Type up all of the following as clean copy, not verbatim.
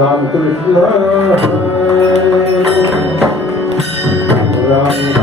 Ram Krishna Ram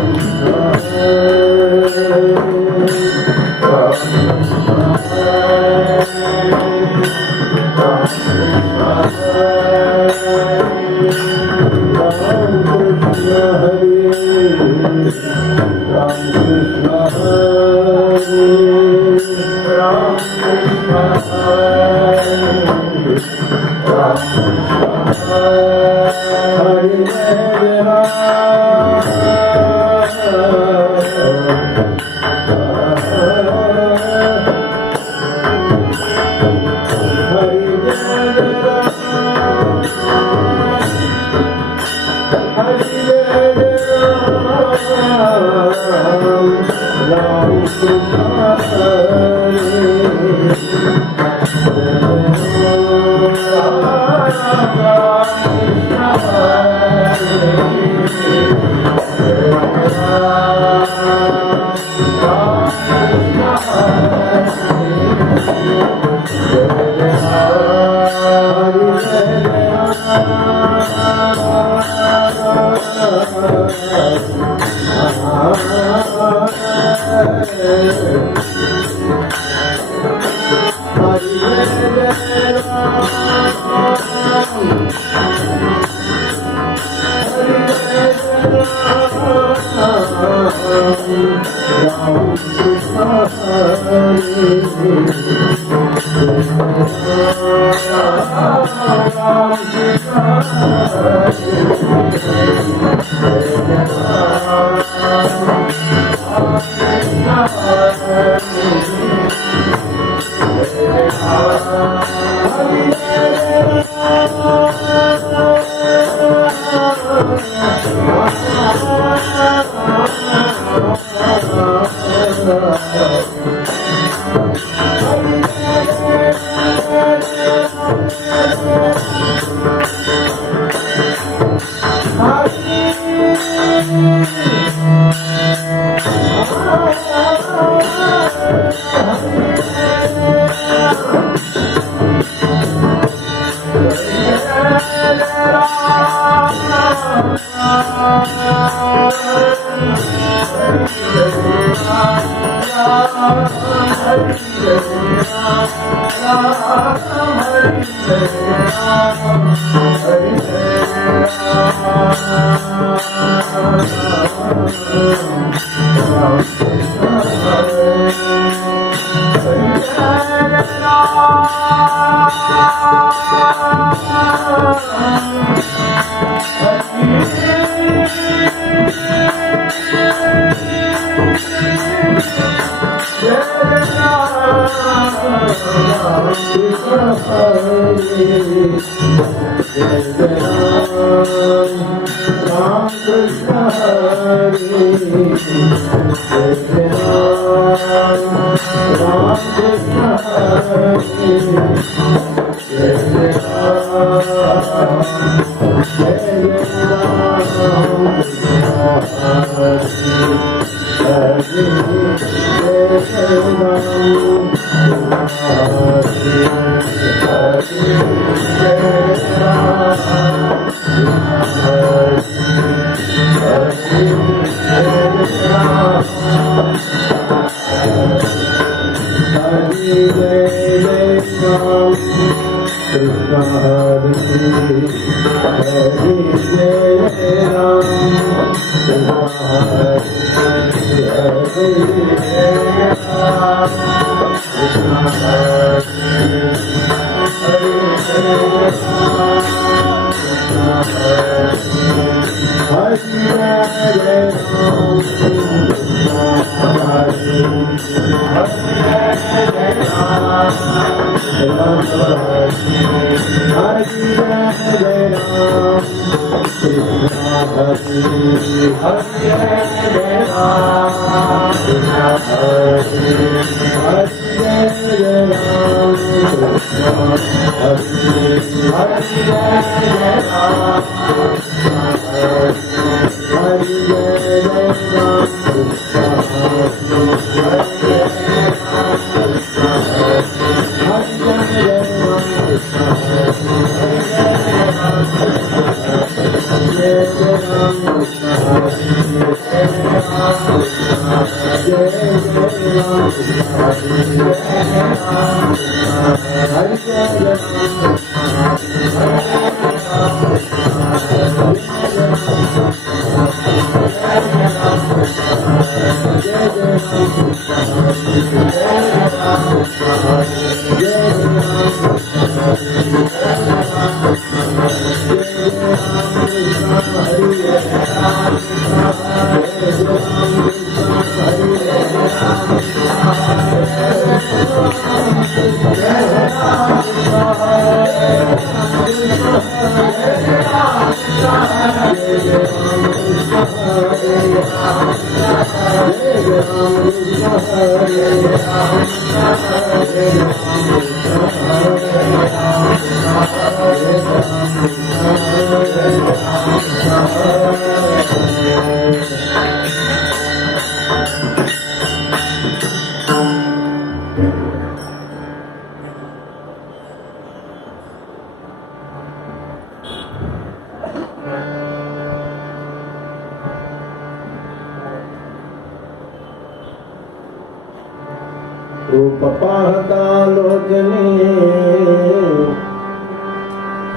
रूप पाहता लोचने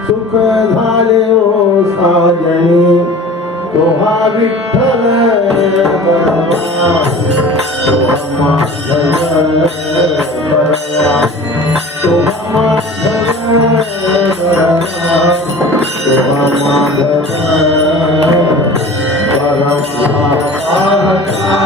सुख झाले ओ साजनी तोहा विठ्ठल परवा तोहा माधव परवा तोहा माधव परवा तोहा माधव परवा पाहता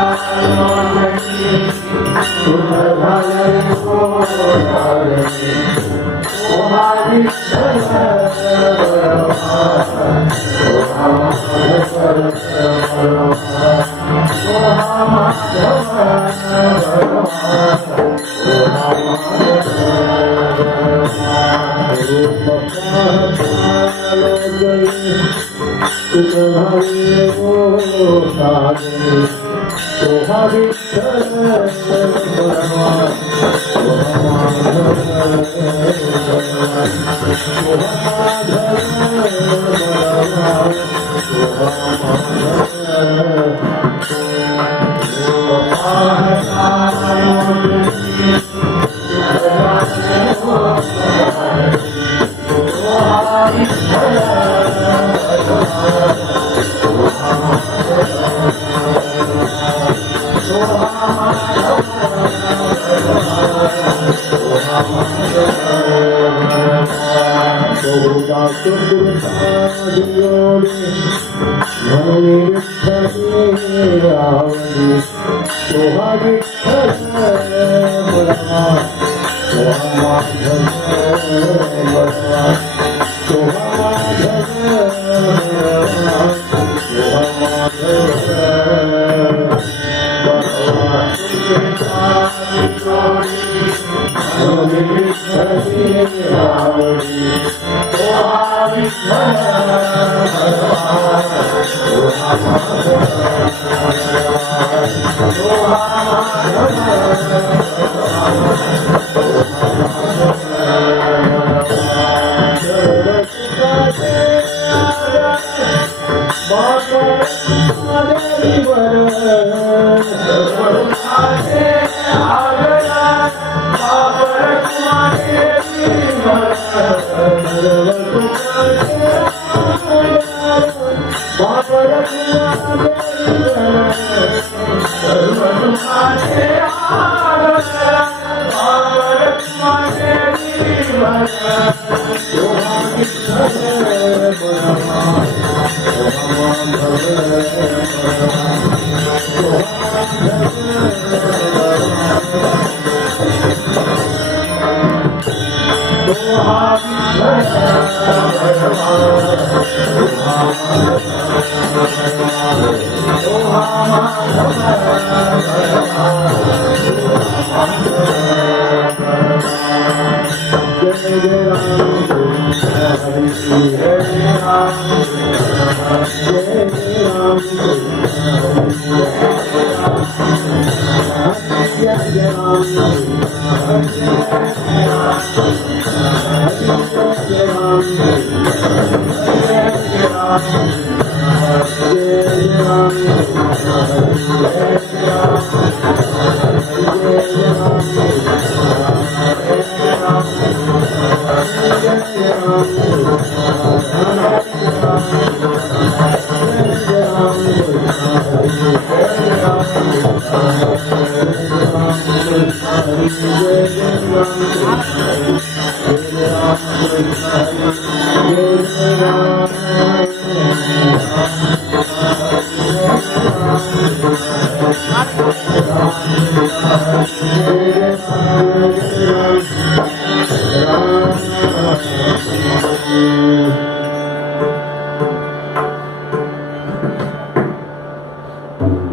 लोचने सुख झाले ओ साजनी तोहा विठ्ठल Thank you.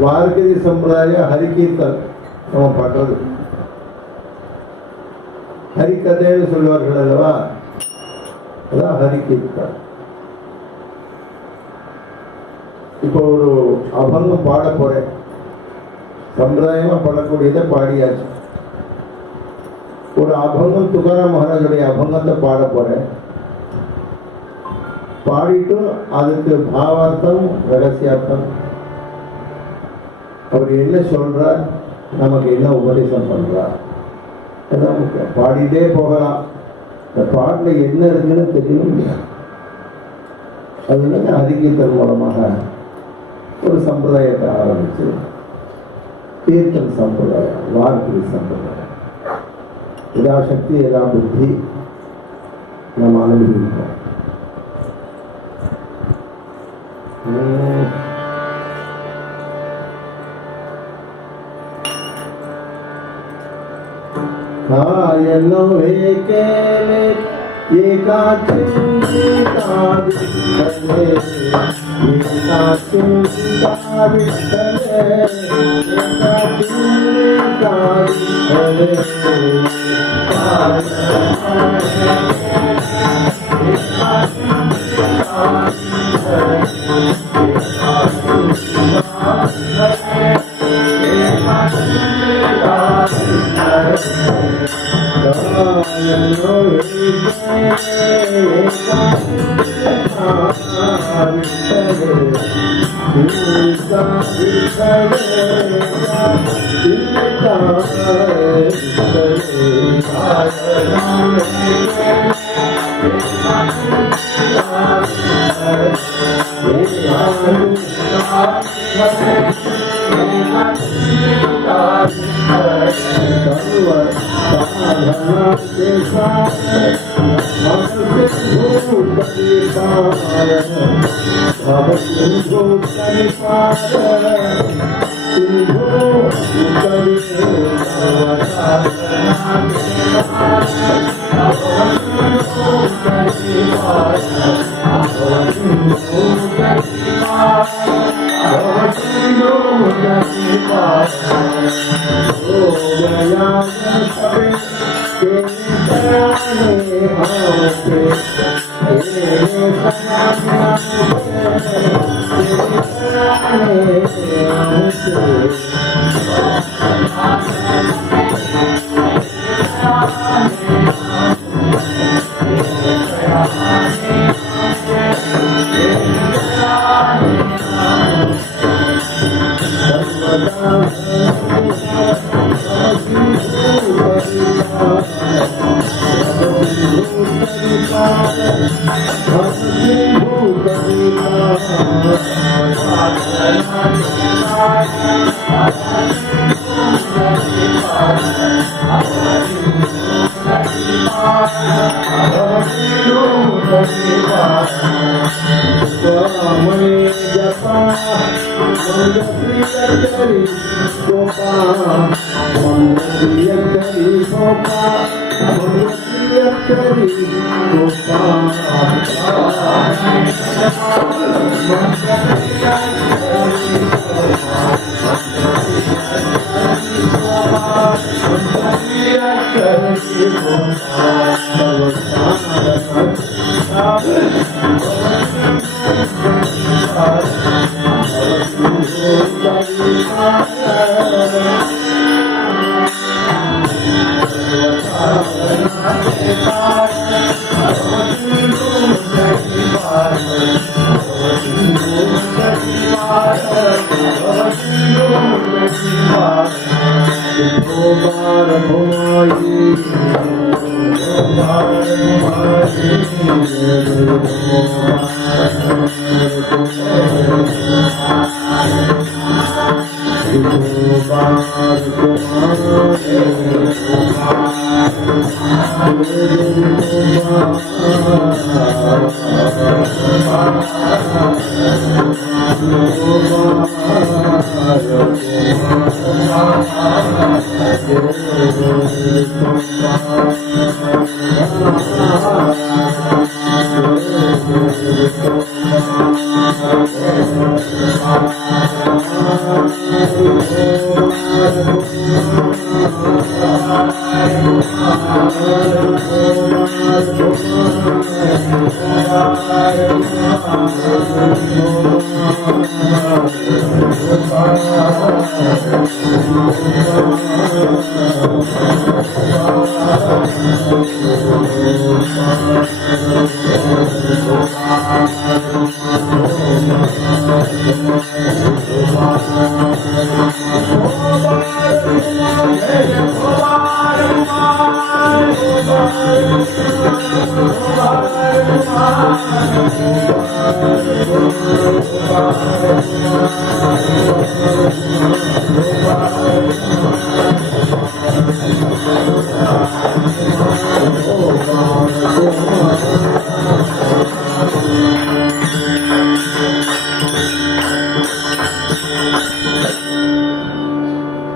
ವಾರಕರಿ ಸಂಪ್ರದಾಯ ಹರಿಕೀರ್ತನ್ நம்ம பண்றது. ஹரிக்கதைன்னு சொல்லுவார்கள் அல்லவா, அதான் ஹரிகீர்த்தன். இப்போ ஒரு அபங்கம் பாட போறேன், சம்பிரதாயமா பாடக்கூடியதை பாடியாச்சு. ஒரு அபங்கம் துகாராம் மகாராஜுடைய அபங்கத்தை பாட போறேன். பாடிட்டு அதுக்கு பாவார்த்தம் ரகசியார்த்தம், அவர் என்ன சொல்றார், நமக்கு என்ன உபதேசம் பண்றார், நமக்கு பாடிட்டே போகலாம். இந்த பாட்டுல என்ன இருக்குன்னு தெரியணும். அதுல ஹரிகீர்த்தன் மூலமாக ஒரு சம்பிரதாயத்தை ஆரம்பிச்சு, கீர்த்தன் சம்பிரதாயம், வார்த்தை சம்பிரதாயம், எதா சக்தி எதா புத்தி நம்ம அனுபவிப்போம். कायनो एकेले एका चिंता विठ्ठले, एका चिंता विठ्ठले, एका चिंता विठ्ठले.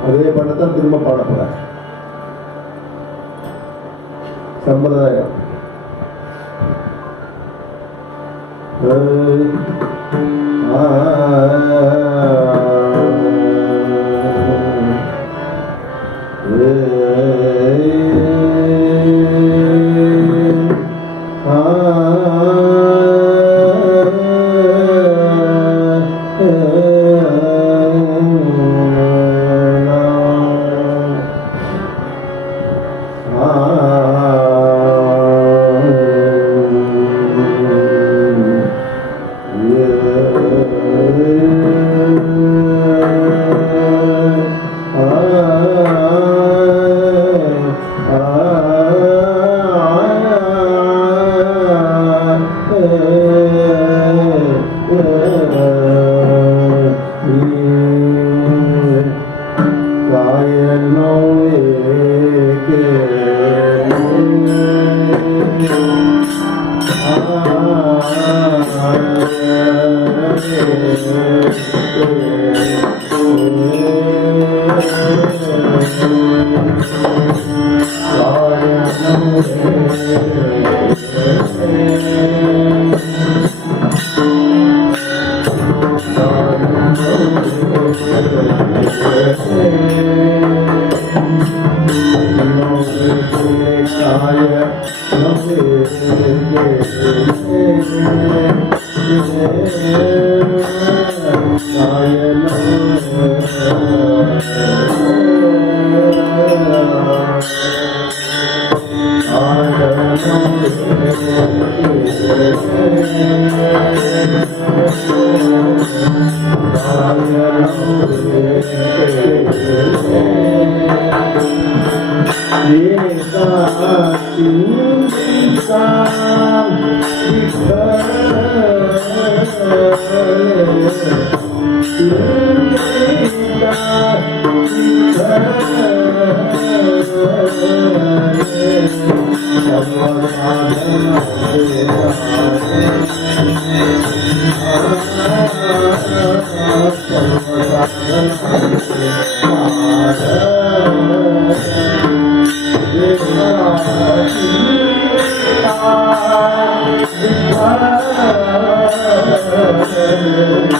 அதே பண்ணத்தான் திரும்ப பாடப்பட சம்பிரதாயம்.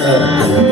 Yeah.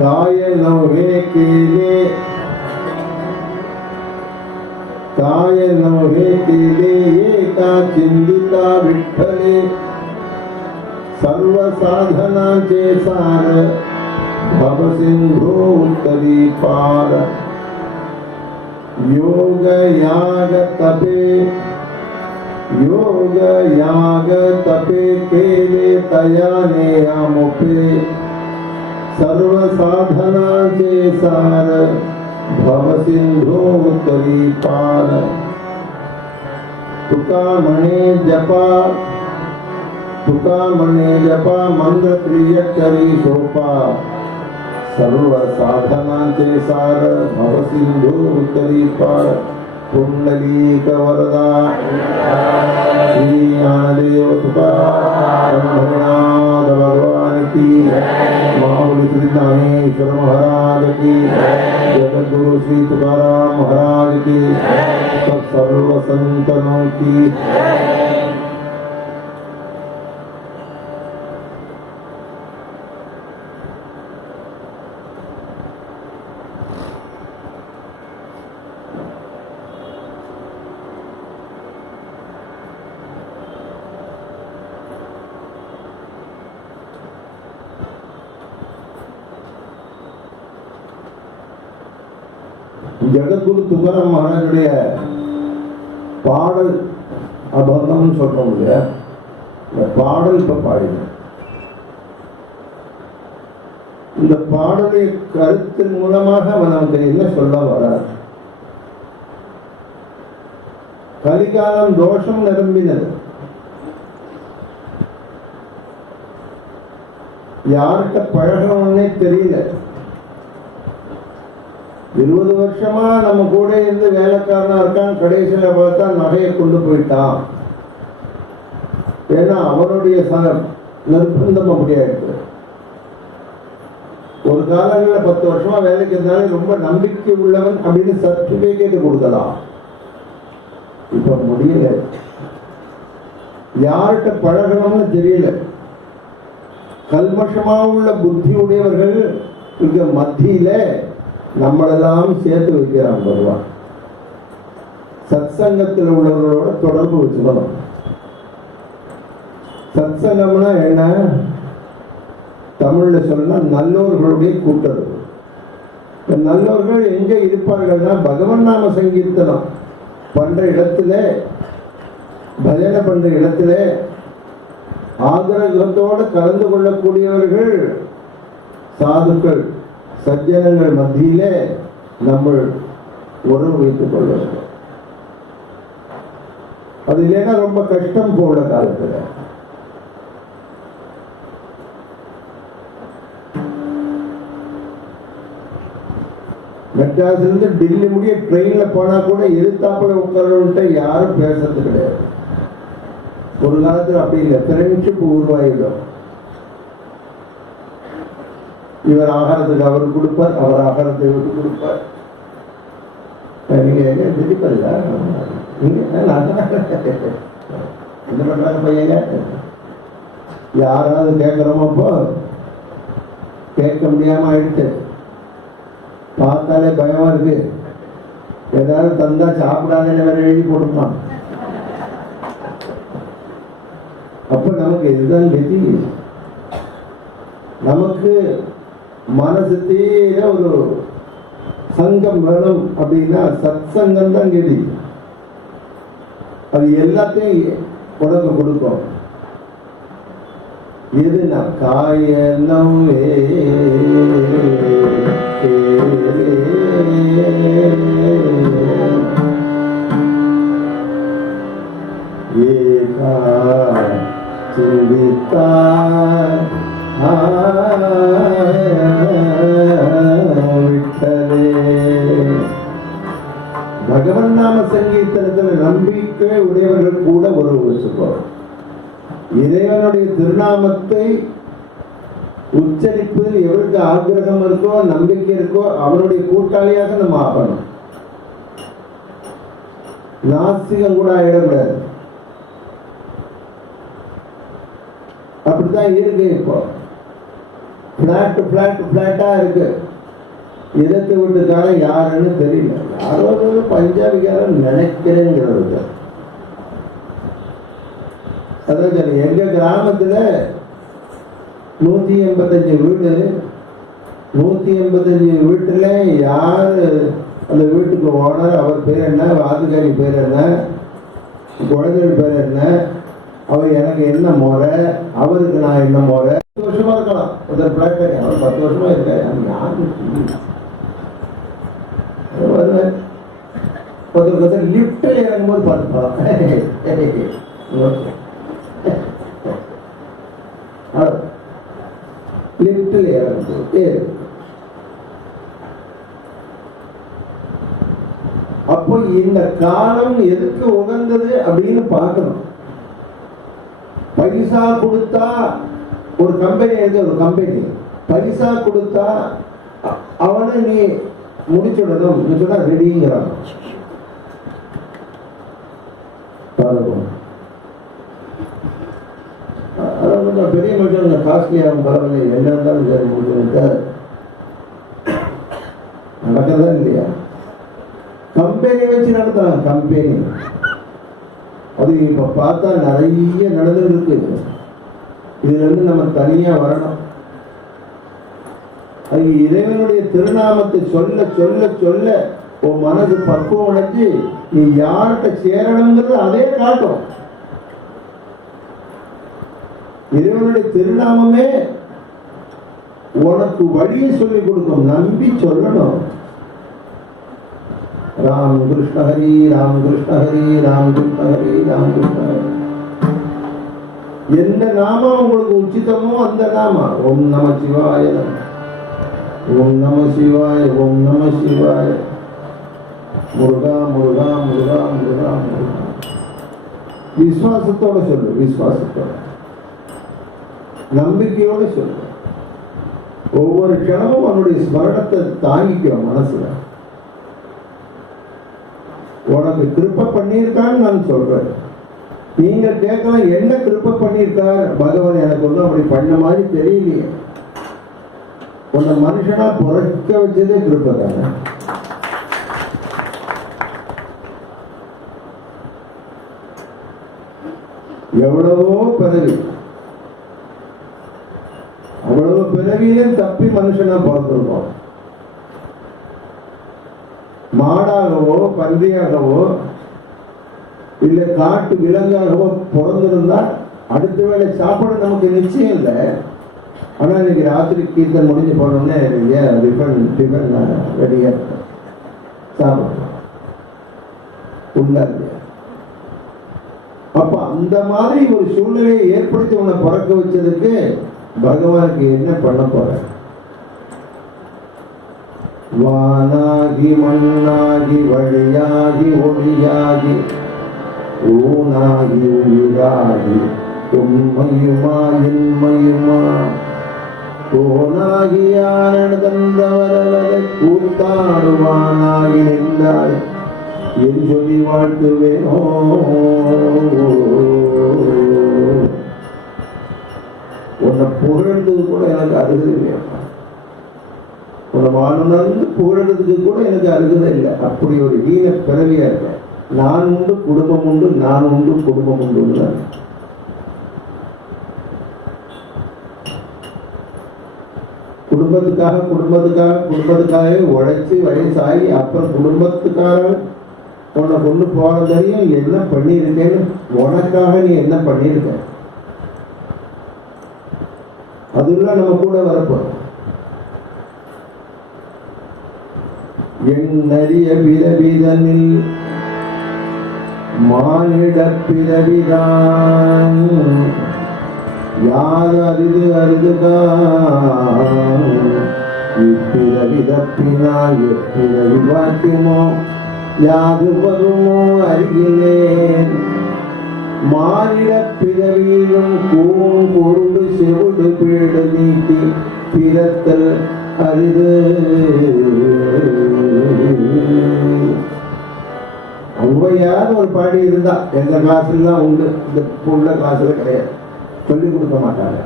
काय नव्हे केले, काय नव्हे केले एका चिंतिता विठ्ठले, सर्व साधनाचे सार भवसिंधू उत्तरी पार. योग याग तपे, योग याग तपे केले तयाने अमुपे, सर्व साधनाचे सार भवसिंधू उत्तरी पार. तुका म्हणे जपा, तुका म्हणे जपा मंत्र त्रियक्षरी सोपा, सर्व साधनाचे सार भवसिंधू उत्तरी पार. कुंडलीक वरदा श्री ज्ञानदेव तुकाराम पंढरीनाथ भगवान की, माऊली श्री ज्ञानेश्वर महाराज की, जगद्गुरु श्री तुकाराम महाराज की, सर्व संतों की. ஜகத்குரு துகாராம் மகாராஜுடைய பாடல் அபங்கம்னு சொல்றோம் இல்லையா, இந்த பாடல் இப்ப பாடின இந்த பாடலை கருத்தின் மூலமாக அவன் நமக்கு என்ன சொல்ல வர, கலிகாலம் தோஷம் நிரம்பினது. யார்கிட்ட பழகணும்னே தெரியல. 20 வருஷமா நம்ம கூட இருந்து வேலைக்காரனா இருக்கான், கடைசியில பார்த்தா நகையை கொண்டு போயிட்டான். ஏன்னா அவனுடைய நிர்பந்தம் அப்படியாயிடுச்சு. ஒரு காலங்களில் 10 வருஷமா வேலைக்கு இருந்தாலும் ரொம்ப நம்பிக்கை உள்ளவன் அப்படின்னு சர்டிபிகேட் கொடுக்கலாம். இப்ப முடியல. யார்கிட்ட பழகணும்னு தெரியல. கல்மஷமா உள்ள புத்தி உடையவர்கள் இங்க மத்தியில நம்மளெல்லாம் சேர்த்து வைக்கிறான் பகவான். சத்சங்கத்தில் உள்ளவர்களோட தொடர்பு வச்சுக்கணும். சத்சங்கம்னா என்ன? தமிழ்ல சொன்னா நல்லோர்களுடைய கூட்டுறவு. நல்லோர்கள் எங்க இருப்பார்கள்னா பகவன் நாம சங்கீர்த்தனம் பண்ற இடத்துல, பஜனை பண்ற இடத்துல ஆதரகத்தோடு கலந்து கொள்ளக்கூடியவர்கள் சாதுக்கள் சஜ்ஜனங்கள் மத்தியிலே நம்ம உறவு வைத்துக் கொள்ள வேண்டும். அது இல்லைன்னா ரொம்ப கஷ்டம் போல காலத்துல. மெட்ராஸ்ல டெல்லி முடிய ட்ரெயின்ல போனா கூட எதிர்த்தாப்புல உட்கார்ந்து யாரும் பேசுறது கிடையாது. ஒரு காலத்துல அப்படி இல்லை, ஃப்ரெண்ட்ஷிப் உருவாயிடும். இவர் ஆகாரத்துக்கு அவர் கொடுப்பார், அவர் ஆகாரத்தை இவருக்கு கொடுப்பார். நீங்க எங்க திதிப்பல்ல என்ன பண்றாங்க பையங்க? யாராவது கேட்கிறோமோ அப்போ கேட்க முடியாம ஆயிடுச்சு. பார்த்தாலே பயமா இருக்கு. ஏதாவது தந்தா சாப்பிடாதுன்னு வேற எழுதி போட்டுப்பான். அப்ப நமக்கு இதுதான் கதி. நமக்கு மனசு தீர ஒரு சங்கம் வேணும் அப்படின்னா சத் சங்கம் தான் கதி. அது எல்லாத்தையும் உனக்கு கொடுக்கும். எதுனா காயனவே ஏகா சிந்தித்தா விட்டலே. பகவன் நாம சங்கீர்த்தனத்தில் நம்பிக்கை உடையவர்கள் கூட ஒரு சொல்வார், இறைவனுடைய திருநாமத்தை உச்சரிப்பதில் எவருக்கு ஆக்கிரகம் இருக்கோ நம்பிக்கை இருக்கோ அவனுடைய கூட்டாளியாக நம்ம ஆகணும். நாஸ்திகம் கூட ஆயிடக்கூடாது. அப்படித்தான் இருக்கு. இப்போ பிளாட்டா இருக்கு. எதிர்த்து வீட்டுக்காரன் யாருன்னு தெரியல, யாரோ பஞ்சாபிக்காரன் நினைக்கிறேங்கிறது. அதான் எங்க கிராமத்துல 185 வீடு, 185 வீட்டுல யாரு அந்த வீட்டுக்கு ஓனர், அவர் பேர் என்ன, வாதுகாரி பேர் என்ன, குழந்தைகள் பேர் என்ன, அவர் எனக்கு என்ன முறை, அவருக்கு நான் என்ன முறை. 10 வருஷமா இருக்கலாம் ஒரு பிளாட், அவர் 10 வருஷமா இருக்காரு. வருவார் ஒருத்தர் லிப்ட்ல இறங்கும்போது பார்த்துக்கலாம். லிப்டில் இறங்கும்போது அப்போ இந்த காலம் எதுக்கு உகந்தது அப்படின்னு பார்க்கணும். பைசா கொடுத்தா ஒரு கம்பெனி இருக்கு, ஒரு கம்பெனி பைசா கொடுத்தா அவனை நீ முடிச்சுடணும் சொன்னா ரெடிங்கிறான். பெரிய மனுஷன் காஸ்ட்லியாகும் பரவாயில்ல, என்ன இருந்தாலும் சரி முடிச்சுட்டா நடக்கிறதா இல்லையா? கம்பெனி வச்சு நடத்துறான். கம்பெனி அது இப்ப பார்த்தா நிறைய நடந்துட்டு இருக்கு. இதுல இருந்து நம்ம தனியா வரணும். அது இறைவனுடைய திருநாமத்தை சொல்ல சொல்ல சொல்ல உன் மனது பக்குவம் அடைஞ்சு நீ யார்கிட்ட சேரணுங்கிறது அதே காட்டும். இறைவனுடைய திருநாமமே உனக்கு வழியை சொல்லிக் கொடுக்கும். நம்பி சொல்லணும். ராம் கிருஷ்ண ஹரி, ராம் கிருஷ்ண ஹரி, ராம் கிருஷ்ண ஹரி, ராம் கிருஷ்ண ஹரி. எந்த நாமம் உங்களுக்கு உச்சிதமோ அந்த நாமம். ஓம் நம சிவாய, ஓம் நம சிவாய, ஓம் நம சிவாய, முருகா முருகா முருகா முருகா முருகா. விசுவாசத்தோட சொல்லு, விசுவாசத்தோட நம்பிக்கையோட சொல்லு. ஒவ்வொரு க்ஷணமும் அவனுடைய ஸ்மரணத்தை தாங்கிக்க மனசுல. உனக்கு கிருப்பை பண்ணியிருக்கான்னு நான் சொல்றேன். நீங்க கேட்கலாம், என்ன கிருப்பை பண்ணியிருக்கார் பகவான்? எனக்கு ஒன்றும் அப்படி பண்ண மாதிரி தெரியலையே. உன்னை மனுஷனா பிறக்க வச்சதே கிருப்பை தானே. எவ்வளவோ பிறவி, அவ்வளவு பிறவியிலும் தப்பி மனுஷனா பிறந்திருக்கோம். மாடாகவோ பன்றியாகவோ இல்ல காட்டு விலங்காகவோ பிறந்திருந்தா அடுத்த வேளை சாப்பாடு நமக்கு நிச்சயம் இல்லை. ஆனா இன்னைக்கு ராத்திரி கீர்த்தன் முடிஞ்சு போனோம்னே டிஃபன் ரெடியா சாப்பிடலாம் உண்டா இல்லையா? அப்ப அந்த மாதிரி ஒரு சூழ்நிலையை ஏற்படுத்தி உன்னை பிறக்க வச்சதுக்கு பகவானுக்கு என்ன பண்ண போற? வானாகி மண்ணாகி வழியாகி ஒளியாகி ஊனாகி உயிராகி உண்மையுமா இன்மையுமா கோனாகி யானதந்தவரவரை கூத்தாடுவானாகி நின்றாய் என் சொல்லி வாழ்த்துவேனோ. உன்னை புகழ்ந்தது கூட எனக்கு அருகதை இல்லையா? உன்னை வாழ்ந்து புகழ்றதுக்கு கூட எனக்கு அருகதை இல்லை. அப்படி ஒரு ஈன பிறவியா இருக்க. நான் உண்டு குடும்பம் உண்டு, நான் உண்டு குடும்பம் உண்டு. குடும்பத்துக்காகவே உழைச்சி வயசாகி அப்புறம் குடும்பத்துக்காக உன்னை கொண்டு போறதையும் என்ன பண்ணியிருக்கேன்னு உனக்காக நீ என்ன பண்ணியிருக்க? அதுலாம் நம்ம கூட வரப்போம். எண்ணறிய பிறவிதனில் மானிட பிறவிதான் யாது அரிது அரிதுதான் இப்பிறவி தப்பினால் எப்பிறவி வாக்கியமோ யாது வருமோ அறிகிறேன் மானிட பிறவியிலும் கூவும் பொருடு செவிடு பீடு நீக்கி பிறத்தல் அரிது. ஔவையார் ஒரு பாடி இருந்தா எங்க கிளாஸ்ல தான் உண்டு, இந்த உள்ள கிளாஸ்ல கிடையாது, சொல்லிக் கொடுக்க மாட்டாங்க.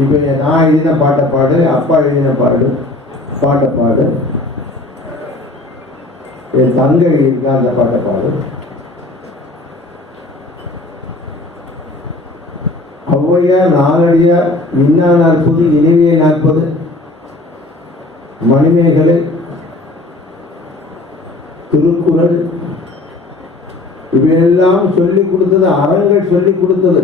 இப்ப நான் எழுதின பாட்டை பாடு, அப்பா எழுதின பாட்டை பாடு, என் தங்கை எழுதியிருக்கா அந்த பாட்டை பாடு. ஔவையார் நாலடியார் இன்னா நாற்பது இனிமையை 40 மணிமேகலை திருக்குறள் இவையெல்லாம் சொல்லிக் கொடுத்தது, அறங்கள் சொல்லிக் கொடுத்தது,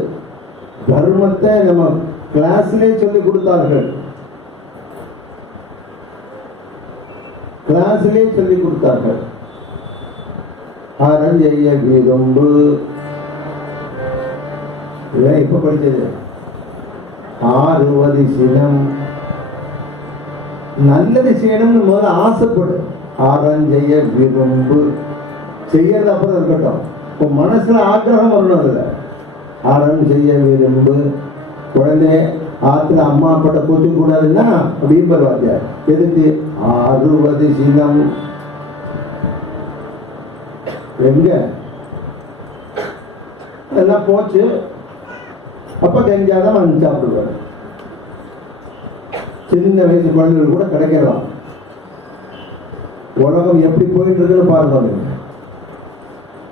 தர்மத்தை நம்ம கிளாஸ்லே சொல்லிக் கொடுத்தார்கள், கிளாஸ்லே சொல்லிக் கொடுத்தார்கள். அறஞ்செய்ய விரும்பு இப்ப படிச்சது. ஆறுவது சினம், நல்லது செய்யணும்னு முதல்ல ஆசைப்படு. அறஞ்செய்ய விரும்பு, செய்யறது அப்புறம் இருக்கட்டும், இப்போ மனசுல ஆக்கிரகம் வரணும். அதுல அறம் செய்ய விரும்பு. குழந்தை ஆத்துல அம்மா அப்பாட்ட கூச்ச கூடாதுன்னா அப்படின்னு வாத்தியார் எதுக்கு? 60 சினம். எங்க எல்லாம் போச்சு. அப்ப தெரிஞ்சாதான் வந்து சாப்பிடுவார். சின்ன வயசு குழந்தைகள் கூட கிடைக்கலாம். உலகம் எப்படி போயிட்டு இருக்குன்னு பாருங்க.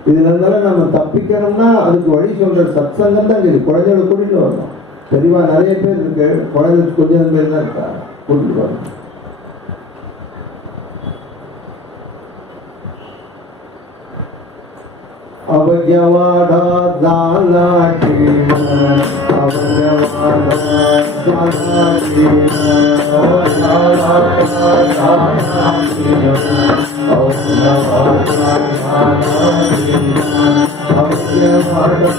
இதுல இருந்தாலும் நம்ம தப்பிக்கணும்னா அதுக்கு வழி சொல்ற சத்சங்கம் தான் இது. குழந்தைகளை கூட்டிட்டு வரணும். தெளிவா நிறைய பேர் இருக்கு, குழந்தைகளுக்கு கொஞ்சம் பேர் தான் இருக்கா, கூட்டிட்டு வரணும். அவஜவாடா தாலாட்டீன அவஜவாடா தாலாட்டீன அவஜவாடா தாலாட்டீன அவஜவாடா தாலாட்டீன அவஜவாடா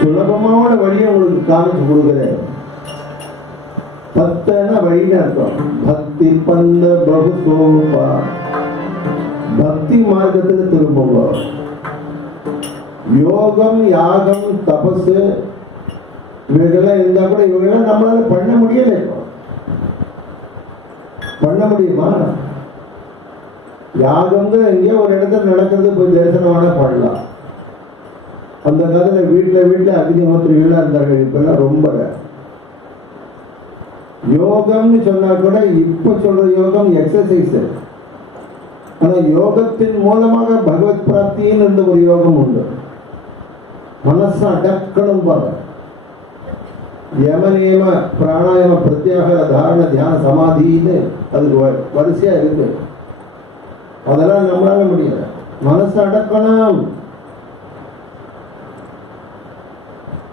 சுலபமான வழியை உங்களுக்கு காமிச்சு கொடுக்குறேன். பத்தன வழின்னு அர்த்தம். பக்தி பந்த பகுசோபா, பக்தி மார்க்கத்துல திரும்புங்க. யோகம் யாகம் தபசு இவைகள்லாம் இருந்தா கூட இவைகள்லாம் நம்மளால பண்ண முடியல. பண்ண முடியுமா? யாகம்ங்க எங்கேயோ ஒரு இடத்துல நடக்கிறது, போய் தரிசனமான பண்ணலாம். அந்த காலத்துல வீட்டுல அக்னிஹோத்திரிகளா இருந்தார்கள். இப்பெல்லாம் ரொம்ப யோகம்னு சொன்னா கூட இப்ப சொல்ற யோகம் எக்ஸசைஸ். ஆனா யோகத்தின் மூலமாக பகவத் பிராப்தின்னு இருந்த ஒரு யோகம் உண்டு. மனசு அடக்கணும் பாரு. யம நியம பிராணாயாம பிரத்யாகார தாரண தியான சமாதின்னு அதுக்கு வரிசையா இருக்கு. அதெல்லாம் நம்மளால முடியல. மனசை அடக்கணும்,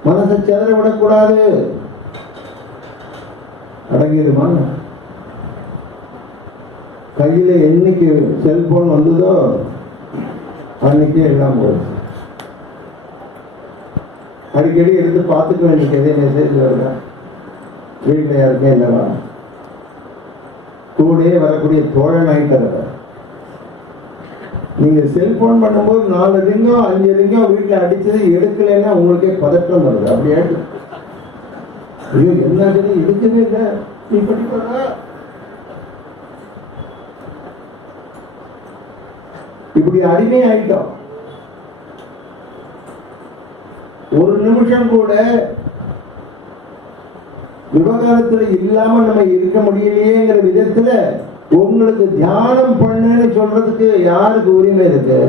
மனசை செதற விடக்கூடாது. அடங்கிடுமா? கையில என்னைக்கு செல்போன் வந்ததோ அன்னைக்கே எல்லாம் போச்சு. அடிக்கடி எடுத்து பார்த்துக்க வேண்டிய எதே மெசேஜ் வருதா, வீட்டில் யாருக்கே இல்லவா, கூடயே வரக்கூடிய தோழன் ஆயிட்டு. நீங்க செல்போன் பண்ணும்போது 4 ரிங்கம் 5 ரிங்கம் வீட்டில் அடிச்சது எடுக்கலைன்னா உங்களுக்கே பதற்றம் வருது. அப்படியே ஐயோ என்ன எடுக்கவே இல்லை, நீ படிப்பா. இப்படி அடிமை ஆயிட்டோம். ஒரு நிமிஷம் கூட விவகாரத்துல இல்லாம நம்ம இருக்க முடியலையேங்கிற விதத்துல உங்களுக்கு தியானம் பண்ணுன்னு சொல்றதுக்கு யாருக்கு உரிமை இருக்கு?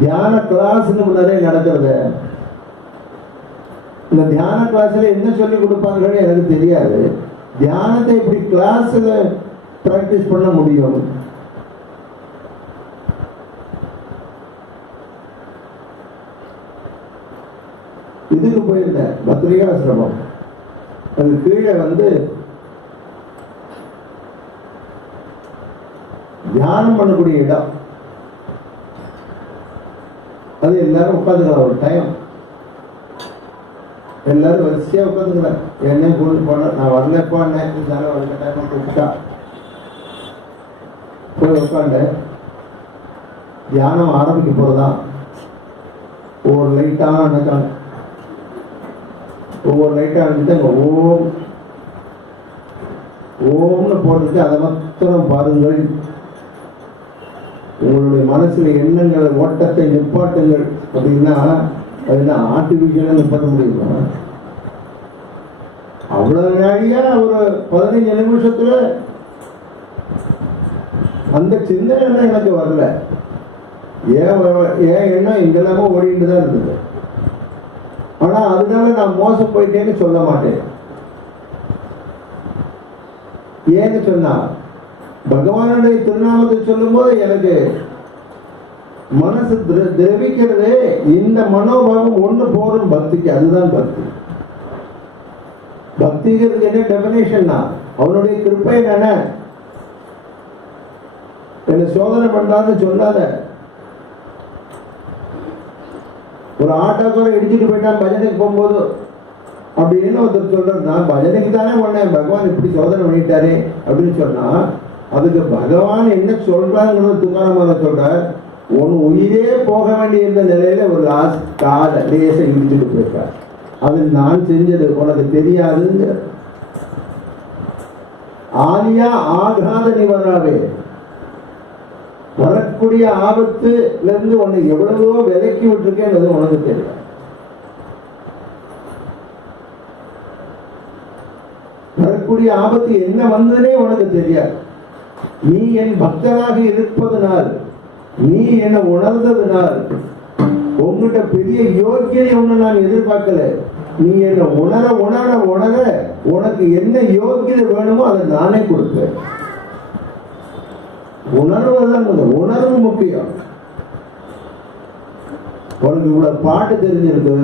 தியான கிளாஸ் நிறைய நடக்கிறது. இந்த தியான கிளாஸ்ல என்ன சொல்லி கொடுப்பார்கள் எனக்கு தெரியாது. தியானத்தை இப்படி கிளாஸ்ல பிராக்டிஸ் பண்ண முடியும்? இதுக்கு போயிருந்தேன், பத்ரிகாசிரமம். அது கீழே தியானம் பண்ணக்கூடிய இடம். அது எல்லாரும் உட்காந்துக்கலாம். ஒரு டைம் எல்லாரும் வரிசையா உட்காந்துக்கிறேன். என்ன கூட்டு போன, நான் வரலப்பா, வரல டைம் கூப்பிட்டா போய் உட்காந்து தியானம் ஆரம்பிக்க போறதான். ஒவ்வொரு லைட்டான நினைக்காங்க, ஒவ்வொரு லைட்டாக இருந்துட்டு அங்கே ஓம் ஓம்னு போட்டுட்டு அதை மாத்திரம் பாருங்கள். உங்களுடைய மனசுல எண்ணங்களை ஓட்டத்தை நிப்பாட்டுங்கள். அப்படின்னா அதெல்லாம் ஆர்டிபிஷியலாக நிப்பாட்ட முடியுமா? அவ்வளவு நாளியா ஒரு 15 நிமிஷத்துல அந்த சிந்தனை எனக்கு வரல. ஏன் எண்ணம் இங்கெல்லாமோ ஓடிட்டு தான் இருந்தது. ஆனா அதனால நான் மோசம் போயிட்டேன்னு சொல்ல மாட்டேன். ஏன்னு சொன்னா பகவானுடைய திருநாமத்தை சொல்லும் போது எனக்கு மனசு திரவிக்கிறது. இந்த மனோபாவம் ஒண்ணு போறோம் பக்திக்கு. அதுதான் பக்தி. பக்திங்கிறது என்ன டெபினேஷன்னா அவனுடைய கிருப்பை என்ன, என்ன சோதனை பண்ணான்னு சொல்லாத. ஒரு ஆட்டோக்கார இடிச்சுட்டு போயிட்டான் பஜனைக்கு போகும்போது அப்படின்னு ஒருத்தர் சொல்றாரு, நான் பஜனைக்கு தானே பண்ணேன், பகவான் இப்படி சோதனை பண்ணிட்டாரு அப்படின்னு சொன்னா அதுக்கு பகவான் என்ன சொல்றாங்கிறது துக்காராம சொல்ற. உன் உயிரே போக வேண்டிய இந்த நிலையில ஒரு காலை லேச இடிச்சுட்டு போயிருக்கார். அது நான் செஞ்சது, உனக்கு தெரியாதுங்க. ஆலியா ஆகாத நிவராவே, வரக்கூடிய ஆபத்துல இருந்து உன்னை எவ்வளவோ விலக்கி விட்டுருக்கேன் உனக்கு தெரியும். வரக்கூடிய ஆபத்து என்ன வந்ததுனே உனக்கு தெரியாது. நீ என் பக்தனாக இருப்பதனால், நீ என்னை உணர்ந்ததுனால், உங்ககிட்ட பெரிய யோக்கியதை ஒண்ணு நான் எதிர்பார்க்கல. நீ என்ன உணர உணர உணர உனக்கு என்ன யோக்கியதை வேணுமோ அதை நானே கொடுப்பேன். உணர்வுதான், உணர்வு முக்கியம். உனக்கு இவ்வளவு பாட்டு தெரிஞ்சிருக்கு,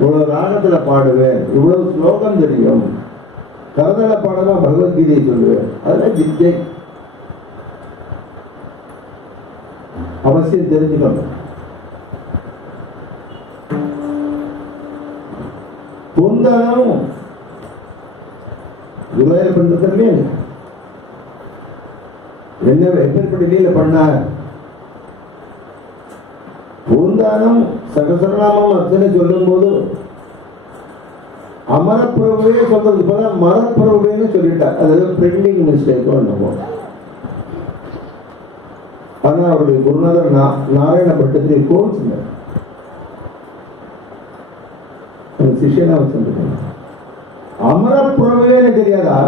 இவ்வளவு ராகத்துல பாடுவேன், இவ்வளவு ஸ்லோகம் தெரியும், கரதள பாடமா பகவத்கீதையை சொல்லுவேன், அதெல்லாம் வித்யை. அவசியம் தெரிஞ்சுக்கணும். பொந்தாலும் குருவாயூர் பண்றதுமே என்ன எப்பேற்பட்ட லீல பண்ணார். பூந்தானம் சகசரநாமம் அர்ச்சனை சொல்லும் போது அமரப்பிரபுவே சொல்றது போல மரப்பிரபுவேன்னு சொல்லிட்டார். அது பிரிண்டிங் மிஸ்டேக் என்னமோ. ஆனா அவருடைய குருநாதர் நாராயண பட்டத்திரி கோர்ஸ் சிஷியனா வச்சிருக்க. அமரப்பிரபுவே தெரியாதா,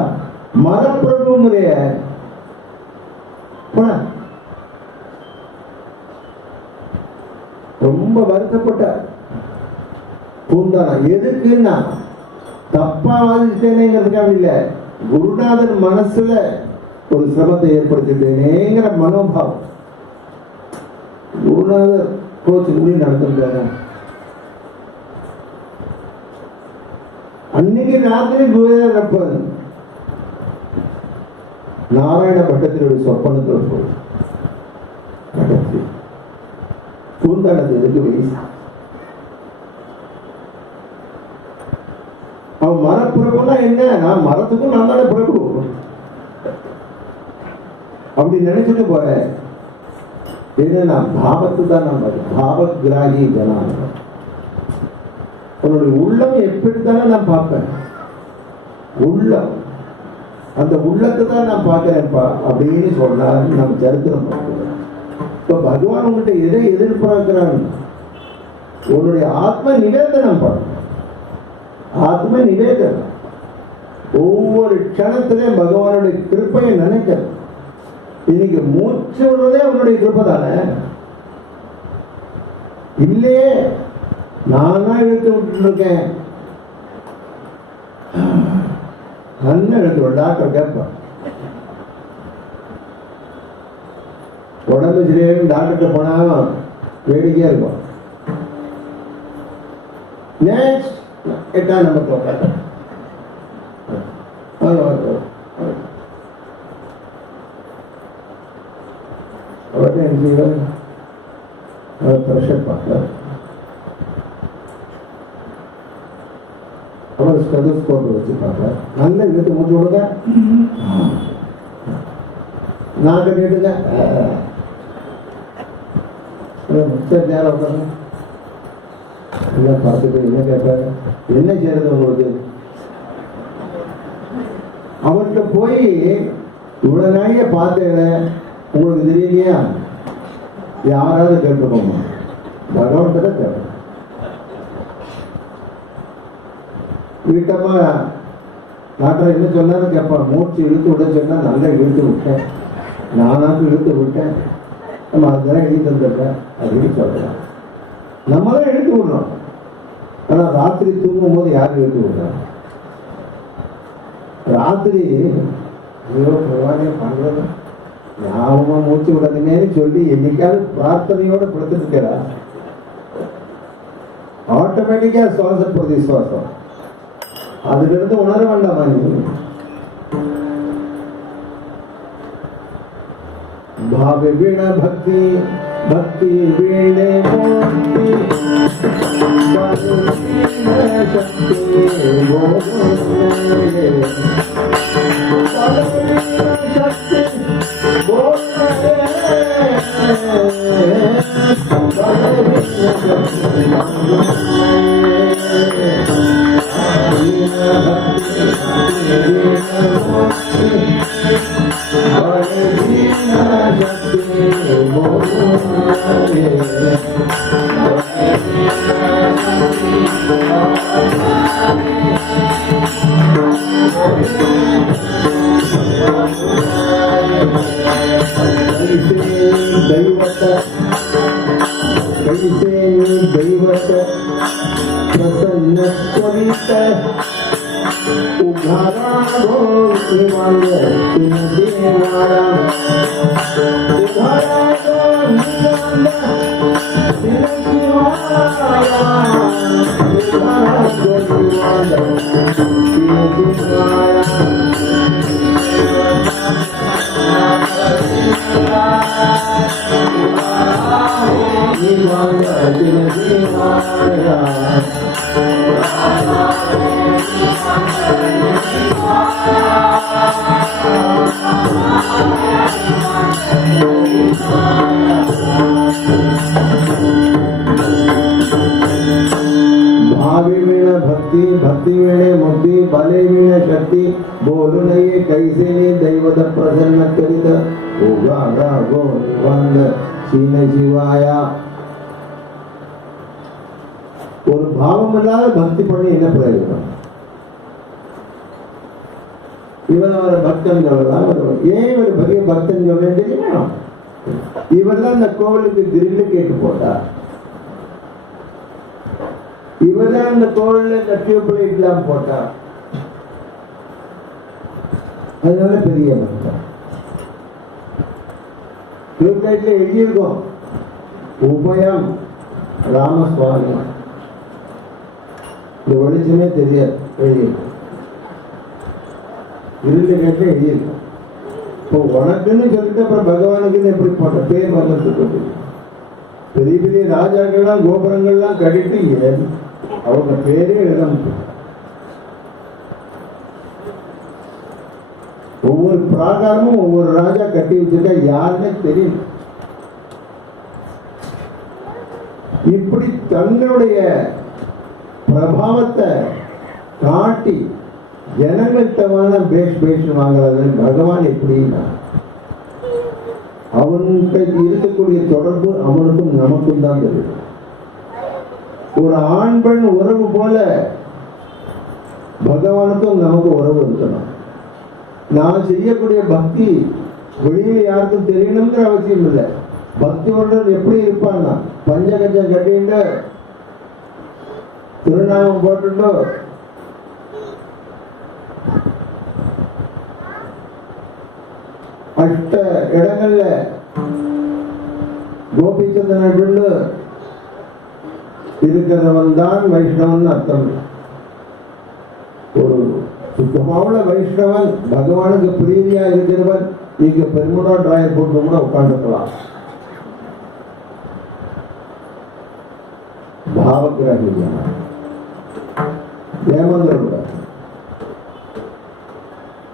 மரப்பிரபுங்கிற ரொம்ப வருத்தப்பட்டார். பூந்தானம் எதுக்குன்னா தப்பா வாதிட்டேனேங்கிறதுக்காக இல்லை, குருநாதன் மனசுல ஒரு சிரமத்தை ஏற்படுத்திட்டேனேங்கிற மனோபாவம். குருநாதர் கோச்சு கூட நடத்துறாங்க. அன்னைக்கு ராத்திரி குருநாதர் நாராயண பட்டத்தினுடைய சொப்பனத்தில் போய் நடத்தி பூந்தானத்துக்கு வயசு அவன் மரப்பிறப்புனா என்ன, நான் மரத்துக்கும் நான் தானே பிறப்பு அப்படி நினைச்சுட்டு போறேன். ஏன்னா பாவத்து தான் நம்ம பாவகிராகி ஜனான உன்னுடைய உள்ளம் எப்படித்தானே நான் பார்ப்பேன், உள்ளம் அந்த உள்ளத்தை தான் நான் பார்க்கிறேன்ப்பா அப்படின்னு சொன்னாரு நம்ம சரித்திரம் பார்க்கிறோம். இப்ப பகவான் உங்கள்கிட்ட எதை எதிர்பார்க்கிறான், உன்னுடைய ஆத்ம நிவேதனம் பண்ண, ஆத்ம நிவேதனம். ஒவ்வொரு க்ஷணத்திலே பகவானுடைய கிருப்பையை நினைக்கிறது. இன்னைக்கு மூச்சு விடுறதே அவனுடைய கிருப்பை தானே, இல்லையே நானா இழுத்து விட்டு இருக்கேன். நல்லா இழுத்து டாக்டர் கேட்பான், உடம்பு சரியான டாக்டர்கிட்ட போனா வேடிக்கையா இருக்கும். நெக்ஸ்ட் 8ஆம் நம்பர் உட்காந்து அவர்கிட்ட என்ன செய்வார், அவர் ப்ரெஷர் பார்த்தார். அவர் ஸ்டெதோஸ்கோப் வச்சு பார்த்தார். நல்ல இழுத்து மூச்சு விடுங்க, நாக்க நீட்டுங்க, சரி நேரம் உட்காருங்க. எல்லாம் பார்த்துட்டு என்ன கேட்பாரு, என்ன செய்யறது உங்களுக்கு. அவர்கிட்ட போய் இவ்வளவு நாளைய பார்த்தேன் உங்களுக்கு தெரியலையா, யாராவது கேட்டுக்கோமா, பகவான் தான் கேட்பேன். வீட்டம்மா டாக்டர் என்ன சொன்னாரு கேட்பான். மூச்சு இழுத்து விட சொன்னா நல்லா இழுத்து விட்டேன், நானாக்கு இழுத்து விட்டேன், நம்ம அதெல்லாம் எழுதி தந்துருக்கேன் அப்படின்னு சொல்லலாம். நம்ம தான் எடுத்து விடுறோம். ஆனா ராத்திரி தூங்கும் போது யாரும் எடுத்து விடுறாங்க. ராத்திரி பகவானே பண்றது ஞாபகமா மூச்சு விடாதுன்னு சொல்லி என்னைக்காவது பிரார்த்தனையோட படுத்துட்டு இருக்கிறா, ஆட்டோமேட்டிக்கா சுவாச பிரதி சுவாசம் அதுல இருந்து உணர வேண்டாமா நீ. भाव वीण भक्ति भक्ति वीणे मोक्ति शक्ति दैवत प्रसन्न त्वरित उघारा भोगिमाल देवारा उघारा भोगिमाल भावी वीण भक्ति भक्ति वीणे मुक्ति बले वीण शक्ति बोलू नये कैसे ने दैवत प्रसन्न करित उगाड़ा गो निबंध सीन शिवाया. ஒரு பாவம் இல்லாத பக்தி பண்ணி என்ன பிரயோஜனம்? இவன் அவரை பக்தன் சொல்லலாம். ஏன் இவர் பகிய பக்தன் சொல்றேன் தெரியுமா? இவர் தான் இந்த கோவிலுக்கு கிரில்லு கேட்டு போட்டார். இவர்தான் இந்த தோழில் இந்த டியூப்லைட் எல்லாம் போட்டார். அதனால பெரிய பக்தர். டியூப்லைட்ல எழுதியிருக்கோம் உபயம் ராமசுவாமி. இந்த வெளிச்சமே தெரியாது, எழுதியிருக்கோம். இருந்த கேட்டு எழுதியிருக்கோம். இப்போ உனக்குன்னு சொல்லிட்டு அப்புறம் பகவானுக்குன்னு எப்படி போட்ட பேர் வர்றதுக்கு பெரிய பெரிய ராஜாக்கள்லாம் கோபுரங்கள்லாம் கட்டிட்டு அவங்க பேரே எழுத முடியும். ஒவ்வொரு பிராகாரமும் ஒவ்வொரு ராஜா கட்டி வச்சிருக்கா, யாருன்னே தெரியும். இப்படி தன்னுடைய பிரபாவத்தை காட்டி ஜனங்கள்கிட்டமான பேஷ் வாங்குறது பகவான் எப்படின்னா அவனுக்கு இருக்கக்கூடிய தொடர்பு அவனுக்கும் நமக்கும் தான் தெரியும். ஒரு ஆண் பெண் உறவு போல பகவானுக்கும் நமக்கு உறவு இருக்கணும். நான் செய்யக்கூடிய பக்தி வெளியில யாருக்கும் தெரியணுங்கிற அவசியம் இல்லை. பக்தி ஒன்று எப்படி இருப்பான்னா பஞ்சகஞ்சம் கட்டிட்டு திருநாமம் போட்டுட்டோ அஷ்ட இடங்கள்ல கோபிச்சந்திரன் இருக்கிறவன் தான் வைஷ்ணவன் அர்த்தம். ஒரு சுத்தமான வைஷ்ணவன் பகவானுக்கு பிரீதியா இருக்கிறவன் இங்க பெருமுடா டிராயர் போட்டு கூட உட்காந்துக்கலாம். பாவகிராகியா ஏமாந்துட.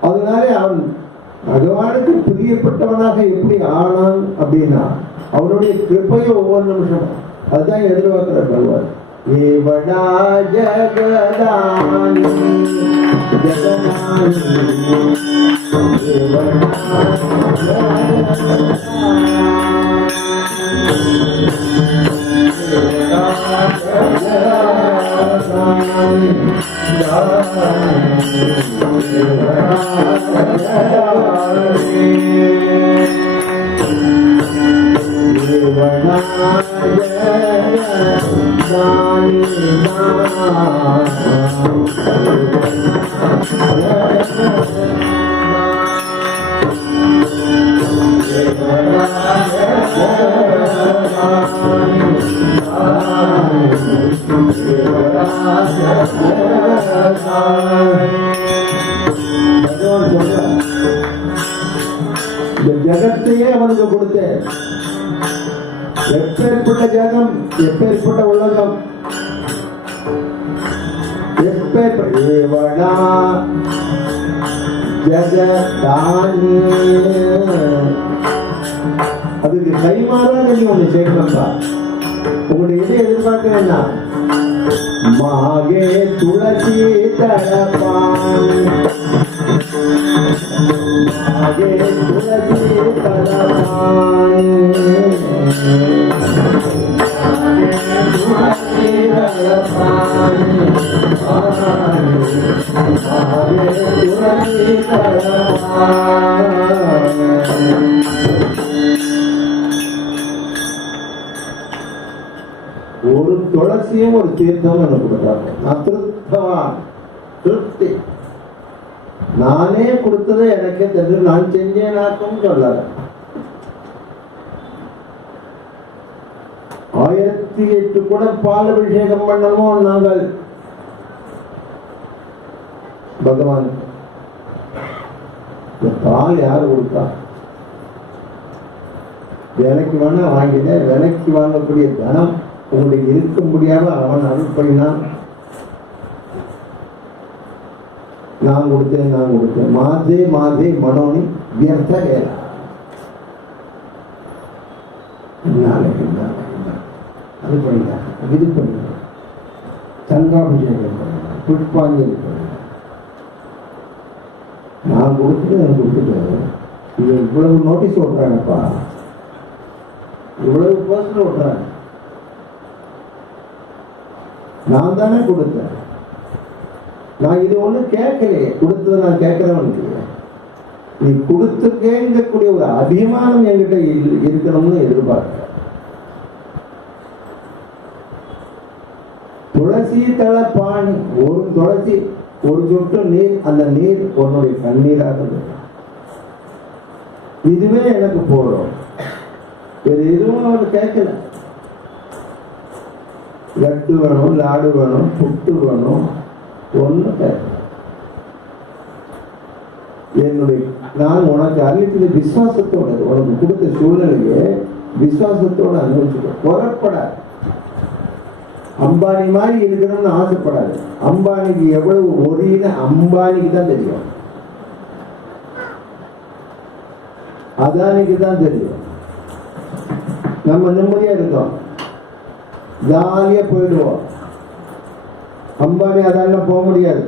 அதனாலே அவன் பகவானுக்கு பிரியப்பட்டவனாக எப்படி ஆனான் அப்படின்னா அவனுடைய கிருப்பையை ஒவ்வொரு நிமிஷம் அதுதான் எதிர்பார்க்கிற பகவான். ஏவடா ஜகதானி ஜகதானி இந்த ஜகத்தையே அவனுக்கு கொடுத்தேன். எப்பேற்பட்ட ஜகம், எப்பேற்பட்ட உலகம், எப்பேற்பட்ட ஜகதானி. அதுக்கு கைமாறாக நீ ஒண்ணு சேர்க்கணும்பா. உங்களுடைய இதை எதிர்பார்க்கிறேன்னா மாகே துளசி தரப்பான் மாகே துளசி தரப்பான் துளசி தரப்பான் மாகே துளசி தரப்பான். ஒரு துளசியும் ஒரு தீர்த்தம் எனக்கு கொடுத்தாங்க. நான் திருப்தவான், திருப்தி. நானே கொடுத்ததை எனக்கே தெரிஞ்சு நான் செஞ்சேனாக்கும் சொல்லாத. 1008 கூட பால் அபிஷேகம் பண்ணணும் நாங்கள் பகவான். இந்த பால் யார் கொடுத்தா? விலைக்கு வேணா வாங்கினேன். விலைக்கு வாங்கக்கூடிய தனம் உங்களுக்கு இருக்க முடியாம அவன் அருள் பண்ணினான். நான் கொடுத்தேன். மாதே மாதே மனோனி வியர்த்த கேரா. அது பண்ணிட்டாங்க, இது பண்ணிட்டாங்க, சந்திராபிஷேகம் பண்ணாங்க, புஷ்பாஞ்சலி பண்ணாங்க. நான் கொடுத்துட்டு இது இவ்வளவு நோட்டீஸ் ஓட்டுறாங்கப்பா, இவ்வளவு பர்சன்ட் ஓட்டுறாங்க. நான் தானே கொடுத்தேன். நான் இது ஒண்ணு கேட்கலையே, கொடுத்தது நான் கேட்கிறவன். நீ கொடுத்துக்கேங்கக்கூடிய ஒரு அபிமானம் என்கிட்ட இருக்கணும்னு எதிர்பார்க்க. துளசி தலை பாணி, ஒரு துளசி ஒரு சொட்டு நீர், அந்த நீர் உன்னுடைய கண்ணீராக இருக்கு. இதுவே எனக்கு போறோம், வேறு எதுவும் அவர் கேட்கல. லட்டு வேணும், லாடு வேணும், புட்டு வேணும், ஒன்றும் கேட்கல. என்னுடைய நான் உனக்கு அளித்தது விசுவாசத்தோட, உனக்கு கொடுத்த சூழ்நிலையை விசுவாசத்தோட அனுபவிச்சுக்கோ. புறப்படாது. அம்பானி மாதிரி இருக்கணும்னு ஆசைப்படாது. அம்பானிக்கு எவ்வளவு ஒரின்னு அம்பானிக்கு தான் தெரியும், அதானிக்கு தான் தெரியும். நம்ம நிம்மதியா இருக்கோம், ஜாலியா போயிடுவோம். அம்பானி அதான போக முடியாது.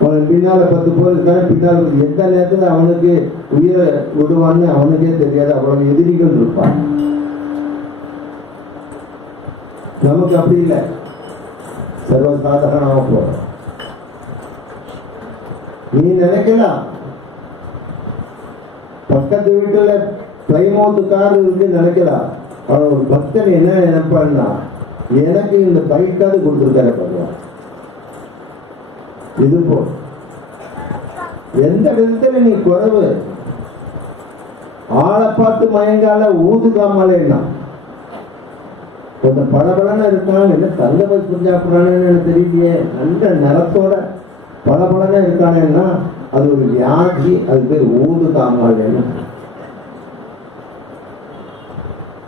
அவனுக்கு பின்னால 10 பேர் இருக்கான, பின்னால் எந்த நேரத்தில் அவனுக்கு உயிரை விடுவான்னு அவனுக்கே தெரியாது. அவ்வளவு எதிரிகள் இருப்பான். நமக்கு அப்படி இல்லை, சர்வசாதாரணமாக போறோம். நீ நினைக்கலாம் பக்கத்து வீட்டுல பிளைமவுத்துக்காரு இருந்து நினைக்கலாம். அவன் ஒரு பக்தன் என்ன நினைப்பான்னா, எனக்கு இந்த பைக்காவது கொடுத்துருக்காரு பகவான். இது போ எந்த விதத்துல நீ குறைவு, ஆளை பார்த்து மயங்கால ஊதுகாமலேன்னா, கொஞ்சம் பளபளன்னு இருக்கான், என்ன தங்க பஸ் சாப்பிட்றானு தெரியலையே, நல்ல நிலத்தோட பளபளன்னு இருக்கானேன்னா அது ஒரு வியாதி. அது பேர் ஊதுகாமலேன்னு.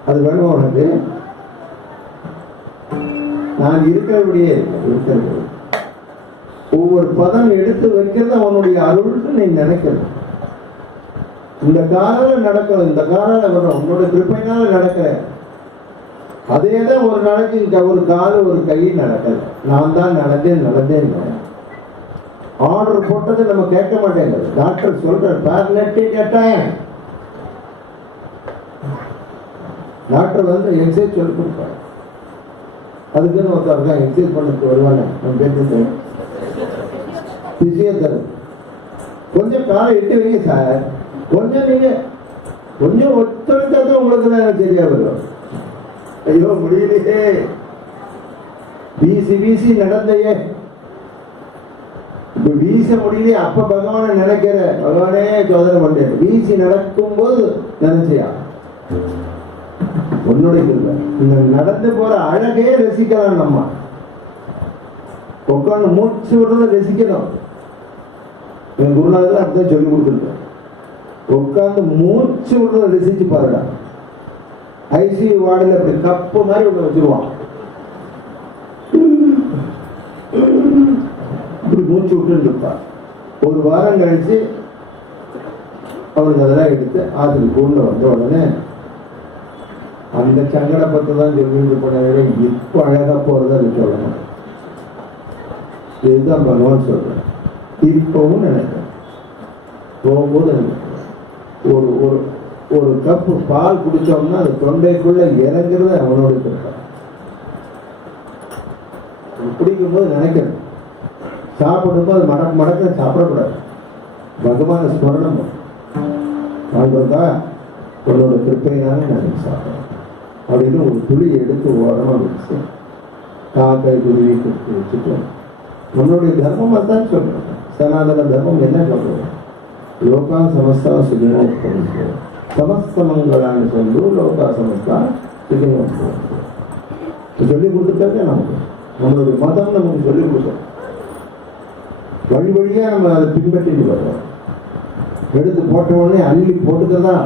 அது வேணும் உனக்கு. நான் இருக்கிறபடியே இருக்கிறது. ஒவ்வொரு பதம் எடுத்து வைக்கிறது அவனுடைய அருள்னு நீ நினைக்கணும். இந்த காலால நடக்கணும், இந்த காலால வரும், உன்னோட கிருப்பைனால நடக்கிற. அதேதான் ஒரு நாளைக்கு ஒரு காலு ஒரு கை நடக்கல. நான் தான் நடந்தேன். ஆர்டர் போட்டது நம்ம கேட்க மாட்டேங்குது. டாக்டர் சொல்ற பேரலைட்டி கேட்டேன், டாக்டர் வந்து எக்ஸசைஸ் சொல்லி கொடுப்பாரு. அதுக்குன்னு ஒருத்தருக்கா எக்ஸசைஸ் பண்ணிட்டு வருவாங்க. நம்ம பேசுறது பிசியோதெரபி. கொஞ்சம் காலை இட்டு வைங்க சார், கொஞ்சம் நீங்க கொஞ்சம் ஒத்துழைக்காத உங்களுக்கு தான் எனக்கு தெரியா வரும். ஐயோ முடியலையே, வீசி நடந்தையே, இப்ப வீச முடியலையே. அப்ப பகவானை நினைக்கிற, பகவானே சோதனை பண்ணேன். வீசி நடக்கும் போது நினைச்சியா உன்னுடைய நடந்து போற அழகே ரசிக்கலாம். நம்ம உட்காந்து மூச்சு விடுறத ரசிக்கணும். என் குருநாதர் அப்படிதான் சொல்லி கொடுத்துருக்கேன். உட்காந்து மூச்சு விடுறத ரசிச்சு பாருடா. ஐசியூ வார்டில் அப்படி கப்பு மாதிரி ஒன்று வச்சிருவான், இப்படி மூச்சு விட்டு இருப்பா. ஒரு வாரம் கழிச்சு அவருக்கு அதெல்லாம் எடுத்து ஆற்றுக்கு கூண்டு வந்த உடனே அந்த சங்கட பத்து தான் சொல்லிட்டு போனவரை இப்போ அழகா போறதா சொல்லணும். இதுதான் பகவான் சொல்றேன். இப்பவும் நினைக்கிறேன், போகும்போது ஒரு ஒரு ஒரு கப்பு பால் குடிச்சோம்னா அது தொண்டைக்குள்ள இறங்குறது அவனோட இருக்கான். குடிக்கும் போது நினைக்கிறேன், சாப்பிடும்போது மடக்க சாப்பிடக்கூடாது. பகவான ஸ்மரணம் வாழ்வதா உன்னோட கிருப்பையினால நான் சாப்பிட்றேன் அப்படின்னு ஒரு துளி எடுத்து ஓரமா வச்சு காக்கை குருவி கொடுத்து வச்சுட்டு உன்னுடைய தர்மம் தான் சொல்றேன். சனாதன தர்மம் என்ன சொல்றது? லோகா சமஸ்தா சுகினோ பவித்ரோ சமஸ்த மங்களான்னு சொல்லு, லோகா சமஸ்தா சுகினோ பவித்ரோ சொல்லி கொடுத்துட்டாங்க. நமக்கு நம்மளுடைய மதம் நமக்கு சொல்லி கொடுத்தோம். வழி வழியா நம்ம அதை பின்பற்றிட்டு வர்றோம். எடுத்து போட்ட உடனே அள்ளி போட்டுக்கதா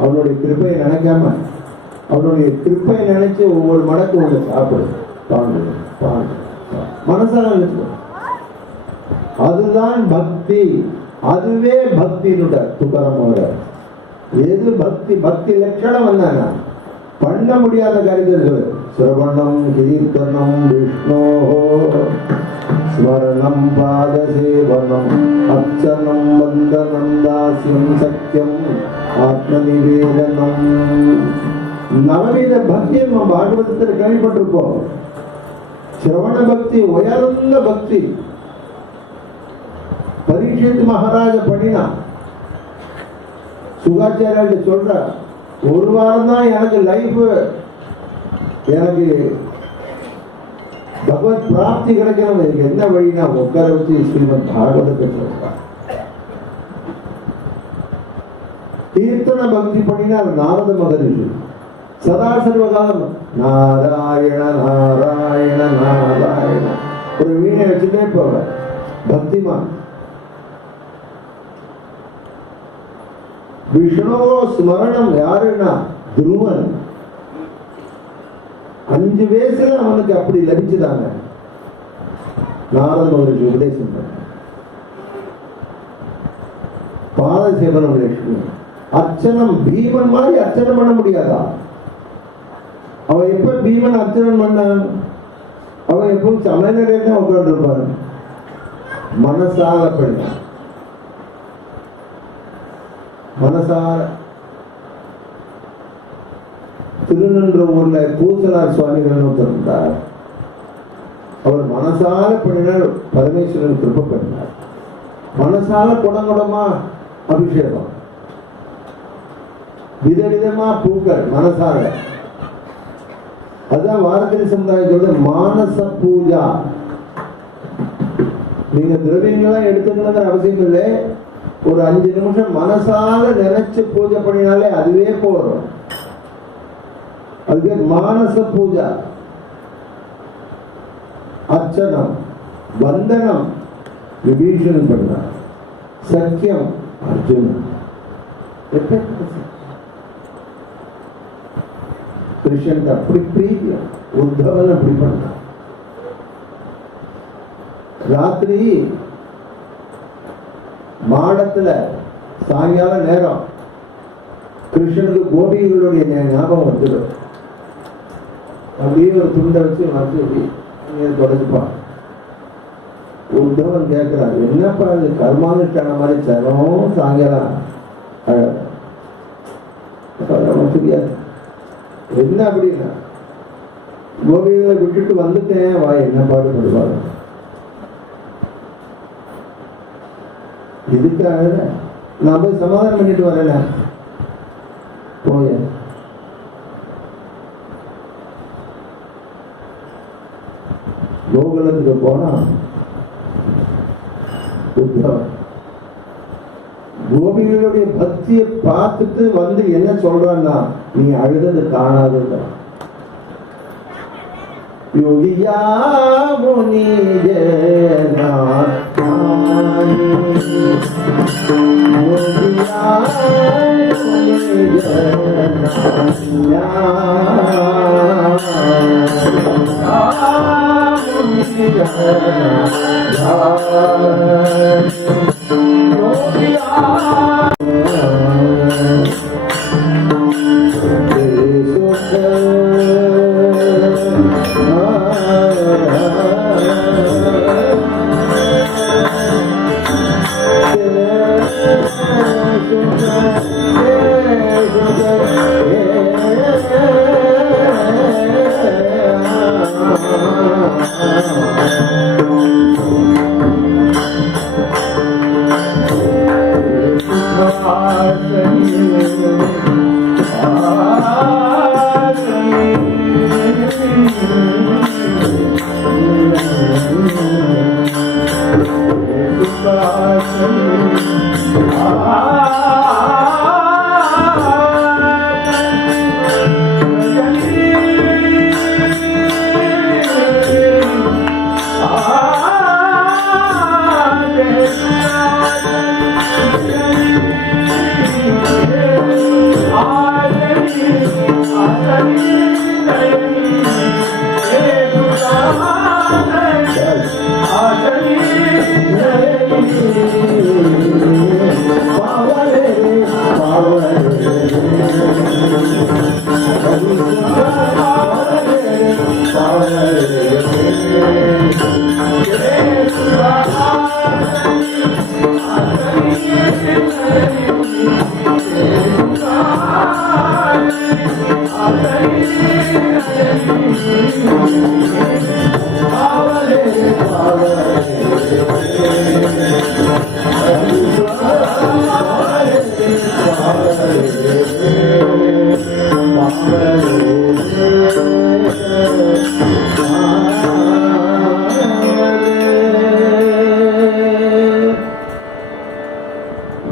அவனுடைய கிருப்பையை நினைக்காம, அவனுடைய கிருப்பையை நினைச்சு ஒவ்வொரு மடக்கு ஒன்று சாப்பிடு. பாண்டு பாண்டு மனசால நினைச்சு, அதுதான் பக்தி. அதுவே பக்தின்னு துக்கரம் அவர. எது பக்தி? பக்தி லட்சணம் என்ன? பண்ண முடியாத காரியங்கள் சிரவணம் கீர்த்தனம் விஷ்ணோ ஸ்மரணம் பாதசேவனம் அர்ச்சனம் வந்தனம் தாஸ்யம் சக்கியம் ஆத்ம நிவேதனம். நவநீத பக்தியை நம்ம பாகவதத்தில் கேள்விப்பட்டிருப்போம். சிரவண பக்தி உயர்ந்த பக்தி. பரீட்சித் மகாராஜ பண்ணினா சுகாச்சாரிய சொல்ற, ஒரு வாரம் தான் எனக்கு லைஃப், எனக்கு பகவத் பிராப்தி கிடைக்கணும். எனக்கு என்ன வழினா உட்கார வச்சு ஸ்ரீமத் பாகவதத்தை சொல்றான். கீர்த்தன பக்தி பண்ணினார் நாரத மகரிஷி. சதா சர்வகாலம் நாராயண நாராயண நாராயண ஒரு வீணை வச்சுட்டே போற பக்திமான். விஷ்ணு ஸ்மரணம் யாருன்னா துருவன். 5 வயசுல அவனுக்கு அப்படி லபிச்சுதாங்க. நாரத மகரிஷி உபதேசம் பண்ண பாத சேவனம் லட்சுமி. அர்ச்சனம் பீமன் மாதிரி அர்ச்சனை பண்ண முடியாதா? அவன் எப்ப பீமன் அர்ச்சனம் பண்ணான்? அவன் எப்பவும் சமையலே தான் உட்கார்ந்து இருப்பாரு. மனசால பண்ண மனசார. திருநன்ற ஊர்ல பூசலார் சுவாமிகள் ஒருத்தர் இருந்தார். அவர் மனசால பண்ணினார். பரமேஸ்வரன் கிருபை பண்ணார். மனசால குடங்குடமா அபிஷேகம், விதவிதமா பூக்கள் மனசால. அதுதான் வாரக்கரி சமுதாயத்தோட மானச பூஜா. நீங்க திரவியங்கள்லாம் எடுத்துக்கணுங்கிற அவசியம் இல்லை. ஒரு 5 நிமிஷம் மனசால நினைச்சு பூஜை பண்ணினாலே அதுவே போறோம். அதுவே மானச பூஜா. அர்ச்சனம் வந்தனம் விபீஷணன் பண்ணார். சக்கியம் அர்ஜுனன். கிருஷ்ணன் அப்படி பிரீதியம். உத்தவன் அப்படி பண்ணார். ராத்திரி மாடத்துல சாயங்கால நேரம் கிருஷ்ணனுக்கு கோபிகளுடைய ஞாபகம் வந்துடும். அப்படியே ஒரு துண்டை வச்சு அப்படி தொடச்சுப்பான். உத்தவன் கேட்கிறார், என்னப்பா இது கர்மானுஷ்டான மாதிரி சரம் சாயங்காலம் தெரியாது என்ன அப்படின்னா, கோபிகளை விட்டுட்டு வந்துட்டேன், வா என்ன பாடுபடுவாங்க. இதுக்காக நான் போய் சமாதானம் பண்ணிட்டு வரல. போய கோகுலத்துக்கு போனா கோபிகளுடைய பக்தியை பார்த்துட்டு வந்து என்ன சொல்றான்னா, நீ அழுதது காணாதுங்க. யோகியா முனி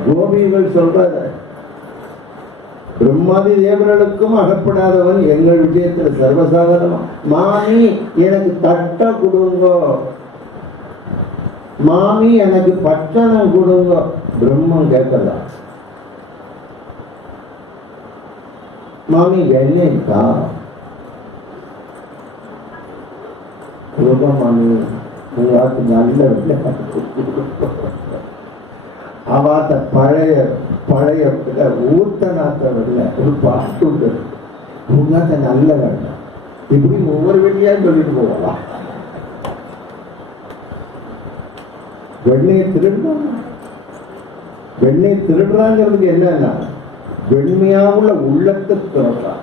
கோபிகள் சொல்றாரு, பிரம்மாதி தேவர்களுக்கும் அகப்படாதவன் எங்கள் விஷயத்துல சர்வசாதாரணமா, மாமி எனக்கு தட்ட கொடுங்கோ, மாமி எனக்கு பட்டணம் கொடுங்கோ. பிரம்மம் கேட்கலாம், மாமி வெண்ணெய் இருக்கா? மாமி உங்களுக்கு நல்ல வெள்ளை அவாத்த பழைய பழைய ஊத்தனாத்த வெள்ளை ஒரு பாட்டு உண்டு, உங்காத்த நல்ல வெள்ளை. இப்படி ஒவ்வொரு வெள்ளையா சொல்லிட்டு போகலாம். வெண்ணையை திருடுறாங்க. வெண்ணையை திருடுறாங்கிறதுக்கு என்னன்னா வெண்மையாவுள்ள உள்ளத்தை திறக்கிறான்.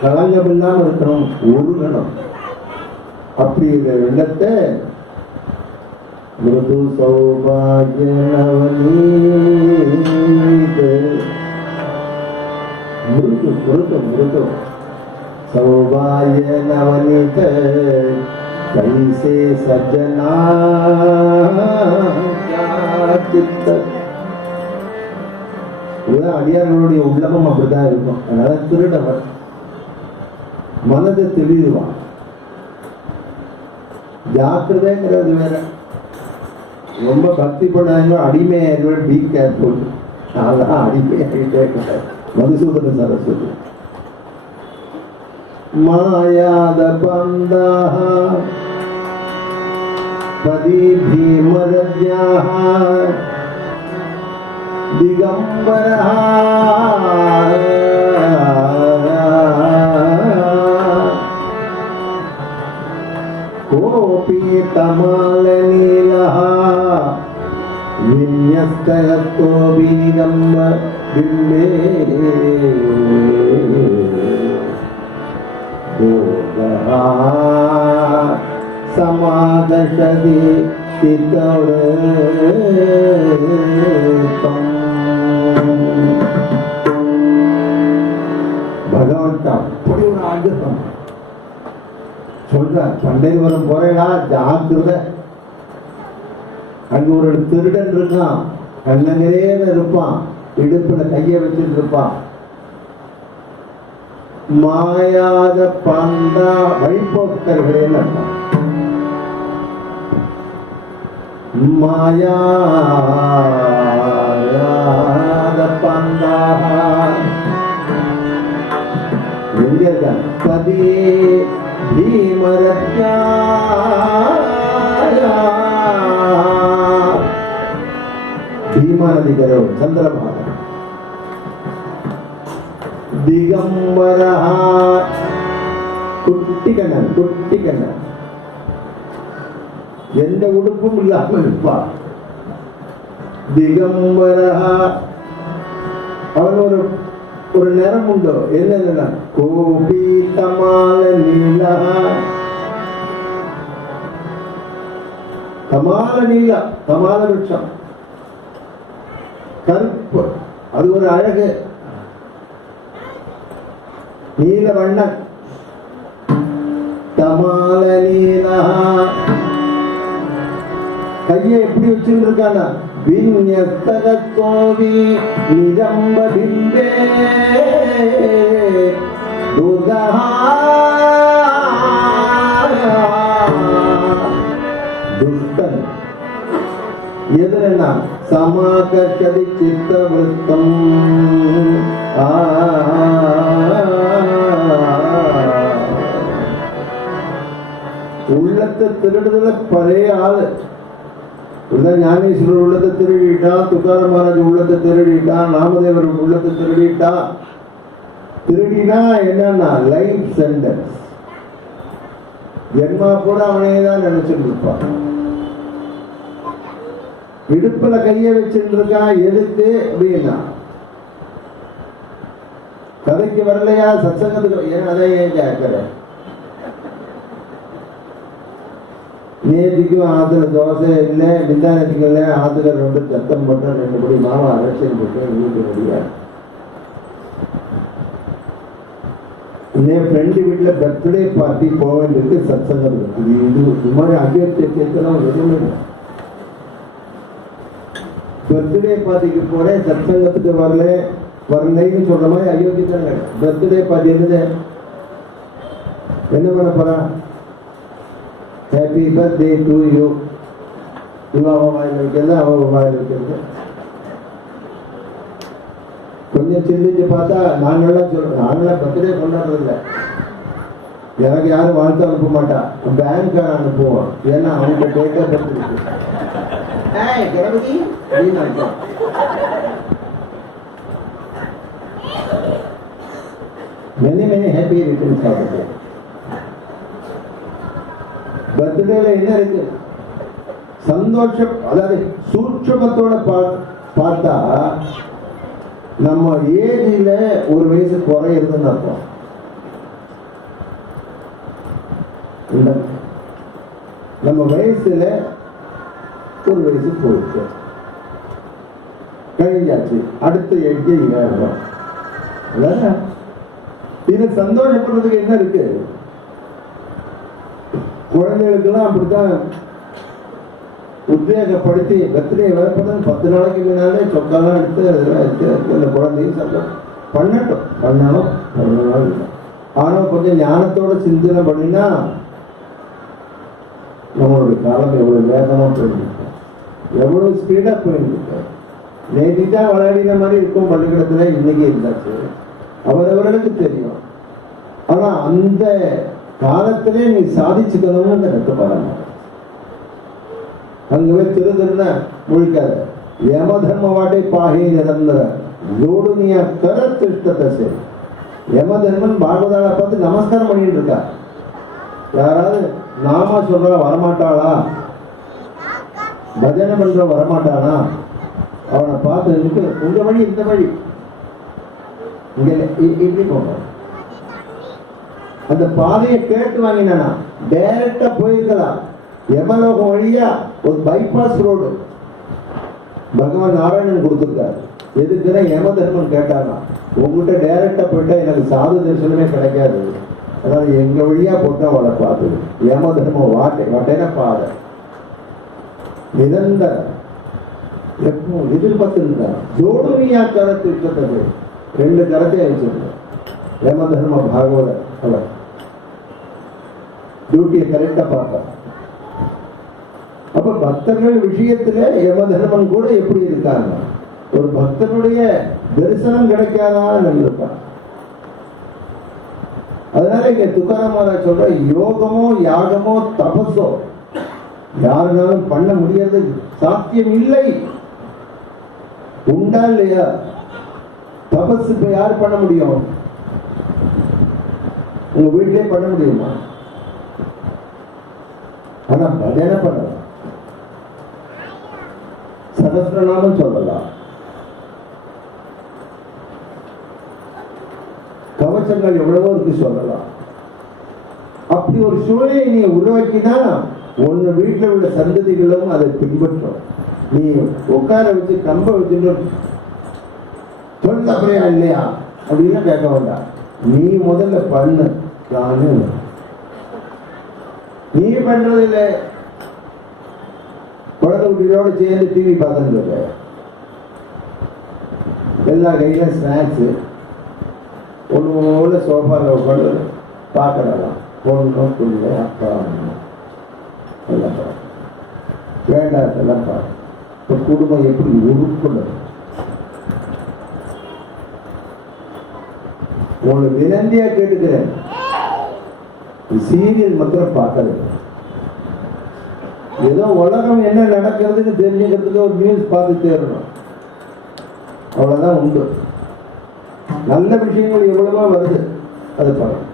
களங்கம் இல்லாம இருக்கணும், உருகணும். அப்படி இருக்கிற வெள்ளத்தை மிருது சௌபாகிய நவநீத மிருது மிருது மிருது சௌபாகிய நவநீத கைசே சஜ்ஜனா சித்த. அடியார்களுடைய உள்ளமும் அப்படிதான் இருக்கும். அதனால திருடவர் மனதை தெளிவான். ஜாக்கிரதைங்கிறது வேற. ரொம்ப பக்தி பண்ணாங்க அடிமையார்கள், பி கேர்ஃபுல். நான் அடிமையாகிட்டே மதுசூதன சரஸ்வதி. மாயாத பந்தா பதி பீமரத்யாஹ திகம்பரஹ கோபி தமாலநீலஹ விந்யஸ்தயத்தோ வீரம் பிம்பே யோகா சமாதசதி சித்தௌரதம். பகவன்டா அப்படி ஒரு ஆகிரம் சொல்ற. பண்டையில் வரும் போறேடா ஜாக்கிரத. அங்க ஒரு திருடன் இருக்கான், கண்ணங்கரேன்னு இருப்பான், இடுப்புல கைய வச்சுட்டு இருப்பான். மாயாத பந்தா வழிபோக்கர்களேன்னு இருப்பான். மாயாத பந்தா எங்க இருக்க? பதி பீமரத்யா பீமாநதி கரோ சந்திரபாக திகம்பரஹ குட்டி கண்ணன், குட்டி கண்ணன் எந்த உடுப்பும் இல்லாம இருப்பா. திகம்பரஹ அவன் ஒரு நிறம் உண்டு. என்ன? கோபி தமால நீலா. தமால நீலா, தமால விருட்சம் கருப்பு, அது ஒரு அழகு. நீல வண்ணன் தமால நீலா. கையை எப்படி வச்சிருக்கான? விந்யஸ்தகத்தோவி நிரம்ப பிம்பே துர்கா துஷ்டன். எதுனா சமாகர்ஷதி சித்த விருத்தம். உள்ளத்தை திருடுதல பழைய ஆளு. ஞானேஸ்வரர் உள்ளத்தை திருடிட்டா, துக்கார மகாராஜ் உள்ளத்தை திருடிட்டா, நாமதேவர் உள்ளத்தை திருடிட்டா. திருடினா என்னன்னா லைஃப் சென்டென்ஸ். ஜென்மா கூட அவனே தான் நினைச்சுட்டு இருப்பான். இடுப்புல கைய வச்சுட்டு இருக்கான். எதுக்கு அப்படின்னா கதைக்கு வரலையா, சத்சங்கத்துக்கு ஏன் அதை ஏன் கேட்கிற? நேற்றுக்கும் ஆத்துல தோசை இல்லை, மிந்தானத்துக்கு இல்லை, ஆத்துல 2 சத்தம் போட்டு 2 படி மாவை அரைச்சல் போட்டு வீட்டு முடியாது. என் ஃப்ரெண்டு வீட்டுல பர்த்டே பார்ட்டி போக வேண்டியது சத்சங்கம். இது மாதிரி அபியர்த்தெல்லாம் எதுவுமே பர்த்டே பார்ட்டிக்கு போறேன், சத்சங்கத்துக்கு வரலைன்னு சொல்ற மாதிரி அயோத்தி தாங்க. பர்த்டே பார்ட்டி என்னது, என்ன பண்ண போறான்? Happy birthday to you. இவன் அவன் வாயில் வைக்கிறது, அவன் வாயில் வைக்கிறது. கொஞ்சம் சிந்திச்சு பார்த்தா நாங்களாம் சொல்றோம், நாங்களாம் பர்த்டே கொண்டாடுறது இல்லை. எனக்கு யாரும் வாழ்த்து அனுப்ப மாட்டா, பேங்க்கார அனுப்புவோம். ஏன்னா அவங்க டேட்டா பர்த் இருக்கு. கணபதி அப்படின்னு அனுப்புவோம். மெனி ஹாப்பி ரிட்டர்ன்ஸ் ஆகுது. பர்த்டேல என்ன இருக்கு? சந்தோஷம். அதாவது சூட்சமத்தோட பார்த்தா நம்ம ஏஜில ஒரு வயசு குறையிறதுன்னு அர்த்தம். நம்ம வயசுல ஒரு வயசு போயிடுச்சு, கழிஞ்சாச்சு. அடுத்த எட்டு இடம். இது சந்தோஷப்படுறதுக்கு என்ன இருக்கு? குழந்தைகளுக்கெல்லாம் அப்படித்தான் உத்வேகப்படுத்தி பர்த்டே வரப்பதான் 10 நாளைக்கு முன்னாலே சொக்காலாம் எடுத்து அதெல்லாம் எடுத்து அந்த குழந்தையும் சந்தோஷம் பண்ணணும். ஆனா கொஞ்சம் ஞானத்தோட சிந்தனை பண்ணினா நம்மளுடைய காலம் எவ்வளவு வேகமா போயிருக்கும், எவ்வளவு ஸ்பீடா போயிருக்கும். நேற்று தான் விளையாடின மாதிரி இருக்கும் பள்ளிக்கூடத்துல, இன்னைக்கு இருந்தாச்சு. அவரவர்களுக்கு தெரியும். ஆனா அந்த காலத்திலே நீ சாதிச்சுக்கணும்னு எனக்கு பாருங்க. அங்கவே திருதுன்ன முழிக்காத. யம தர்ம வாட்டை பாகை நிரந்தர ஜோடுனியா கர திருஷ்டத்தை சரி. யம தர்மன் பாகவதாளை பார்த்து நமஸ்காரம் பண்ணிட்டு இருக்கா. யாராவது நாம சொல்ற வரமாட்டாளா, பஜனை பண்ற வரமாட்டானா, அவனை பார்த்து உங்க வழி இந்த வழி இங்க இப்படி போங்க. அந்த பாதையை கேட்டு வாங்கினா டைரக்டா போயிருக்கலாம். யமலோகம் வழியா ஒரு பைபாஸ் ரோடு பகவான் நாராயணன் கொடுத்துருக்காரு. எதுக்குன்னா யம தர்மன் கேட்டாங்க, உங்ககிட்ட டைரக்டா போயிட்டா எனக்கு சாது தரிசனமே கிடைக்காது, அதாவது எங்க வழியா போட்டா அவளை பார்த்தது. யம தர்மம் வாட்டைன பாதை நிரந்தர எப்போ எதிர்பார்த்திருந்தார். ஜோடுனியா கரத்து இஷ்டத்தது 2 கரத்தை அழிச்சிருந்தார். யம தர்ம பாகவத அவர் டியூட்டியை கரெக்டா பார்த்தார். அப்ப பக்தர்கள் விஷயத்துல யம தர்மன் கூட எப்படி இருக்காங்க? ஒரு பக்தனுடைய தரிசனம் கிடைக்காதான்னு இருக்கான். அதனால இங்க துக்காராம் சொல்ற யோகமோ யாகமோ தபஸோ யாருனாலும் பண்ண முடியாது, சாத்தியம் இல்லை. உண்டா இல்லையா? தபஸ் இப்ப யார் பண்ண முடியும்? உங்க வீட்டிலே பண்ண முடியுமா? ஆனா பஜனை பண்ணலாம், சகஸ்ரநாமம் சொல்லலாம், கவச்சங்கள் எவ்வளவோ இருக்கு சொல்லலாம். அப்படி ஒரு சூழலை நீ உருவாக்கினா உன்னை வீட்டில் உள்ள சந்ததிகளும் அதை பின்பற்றும். நீ உட்கார வச்சு கம்ப வச்சுட்டு சொல்ல இல்லையா அப்படின்னு கேட்க வேண்டாம். நீ முதல்ல பண்ணு. நீ பண்றது இல்லை, குழந்தை குட்டிகளோட சேர்ந்து டிவி பார்த்துட்டு எல்லா கையில ஸ்நாக்ஸ் ஒன்று சோஃபாவில் உட்காந்து பார்க்கலாம். பொண்ணும் பிள்ளை அப்பா எல்லாம் வேண்டாம் பாரு. இப்போ குடும்பம் எப்படி உருப்படும்? உங்களுக்கு வினந்தியா கேட்டுக்கிறேன், சீரியல் மாத்திரம் பார்க்கறது. ஏதோ உலகம் என்ன நடக்கிறதுன்னு தெரிஞ்சுக்கிறதுக்கு ஒரு நியூஸ் பார்த்து தேரணும், அவ்வளவுதான் உண்டு. நல்ல விஷயங்கள் எவ்வளவோ வருது, அது பார்க்கணும்.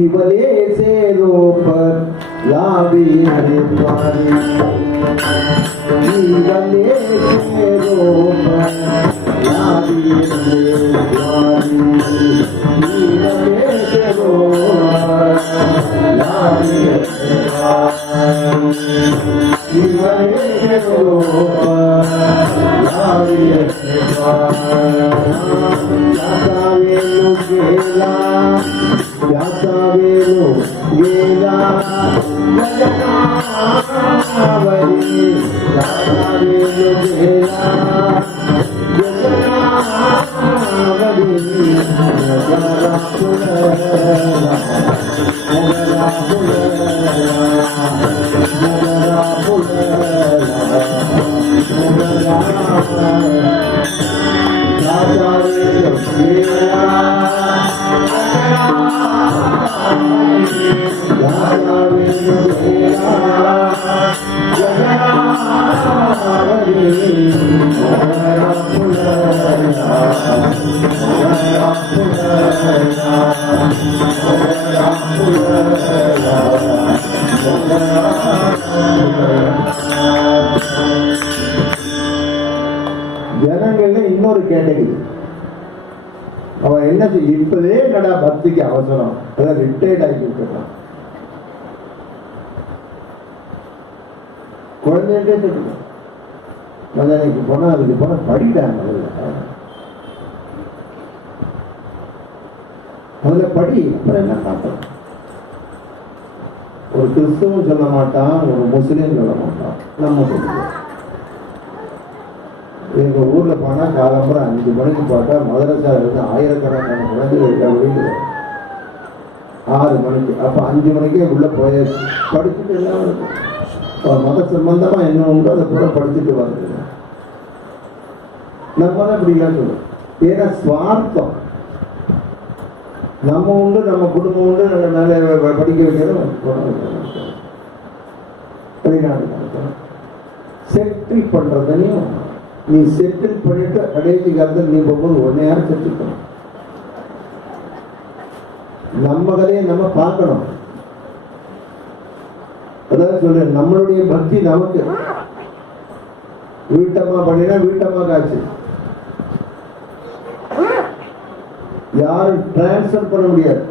இவளே சேரோப லாபி ஹரித்வாரி, இவளே சேரோப லாபி ஹரித்வாரி, இவளே சேரோப லாபி ஹரித்வாரி, இவளே சேரோப லாபி ஹரித்வாரி. யாத்தாவேலு கேலா ஜகதாவரி, யாத்தாவேலு ஜனங்கள்ல இன்னொரு கேட்டகரி. அவன் என்ன இப்பதே என்னடா பக்திக்கு அவசரம், அதான் ரிட்டையர்ட் ஆகி விட்டுறான். குழந்தைகிட்டே சொல்லுங்க, மதனைக்கு போனா அதுக்கு போனா படிட்டாங்க, முதல்ல படி, அப்புறம் என்ன பார்க்கலாம். ஒரு கிறிஸ்தவன் சொல்ல மாட்டான், ஒரு முஸ்லீம் சொல்ல மாட்டான், நம்ம சொல்லுவோம். எங்க ஊர்ல போனா காலம்பரம் 5 மணிக்கு பார்த்தா மதரசா இருந்து ஆயிரக்கணக்கான குழந்தைகள் எல்லா வழியில் 6 மணிக்கு, அப்ப 5 மணிக்கே உள்ள போயாச்சு, படிச்சுட்டு எல்லாம் வருது. மத சம்பந்தமா என்ன உண்டோ அதை பூரா படிச்சுட்டு வருது. நம்ம தான் இப்படிலாம் சொல்லுவோம். ஏன்னா சுவார்த்தம், நம்ம உண்டு, நம்ம குடும்பம் உண்டு, மேல படிக்க வைக்கிறோம். வெளிநாடு செட்டில் பண்றதையும் நீ செட்டில் பண்ணிட்டு கடைசி காலத்தில் நீ போகும்போது உடனே யாரும் செட்டில் பண்ண. நம்ம கதையை நம்ம பார்க்கணும். அதான் சொல்றேன், நம்மளுடைய பக்தி நமக்கு. வீட்டம்மா பண்ணினா வீட்டம்மா காட்சி, யாரும் டிரான்ஸ்பர் பண்ண முடியாது.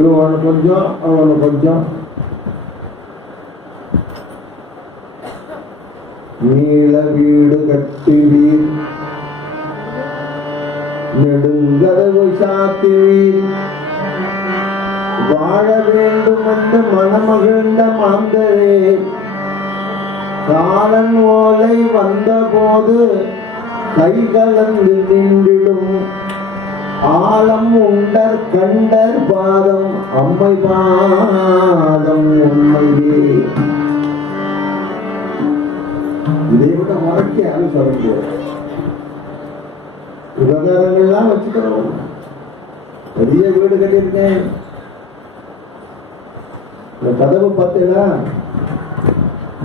இவன் கொஞ்சம் அவனு கொஞ்சம். நீள வீடு கட்டுவீர், நெடுங்கதவு சாத்துவீர், வாழ வேண்டும் என்று மனமகிழ்ந்த மாந்தரே, காலன் ஓலை வந்த போது கை கலந்து நின்றிடும், ஆலம் உண்டர் கண்டர் பாதம் அம்மை பாதம் உண்மையே. இதை விட மறக்க சொல்ல முடியாது. விவகாரங்கள்லாம் வச்சுக்கிறோம். பெரிய வீடு கட்டியிருக்கேன், இந்த கதவு பார்த்தீங்களா,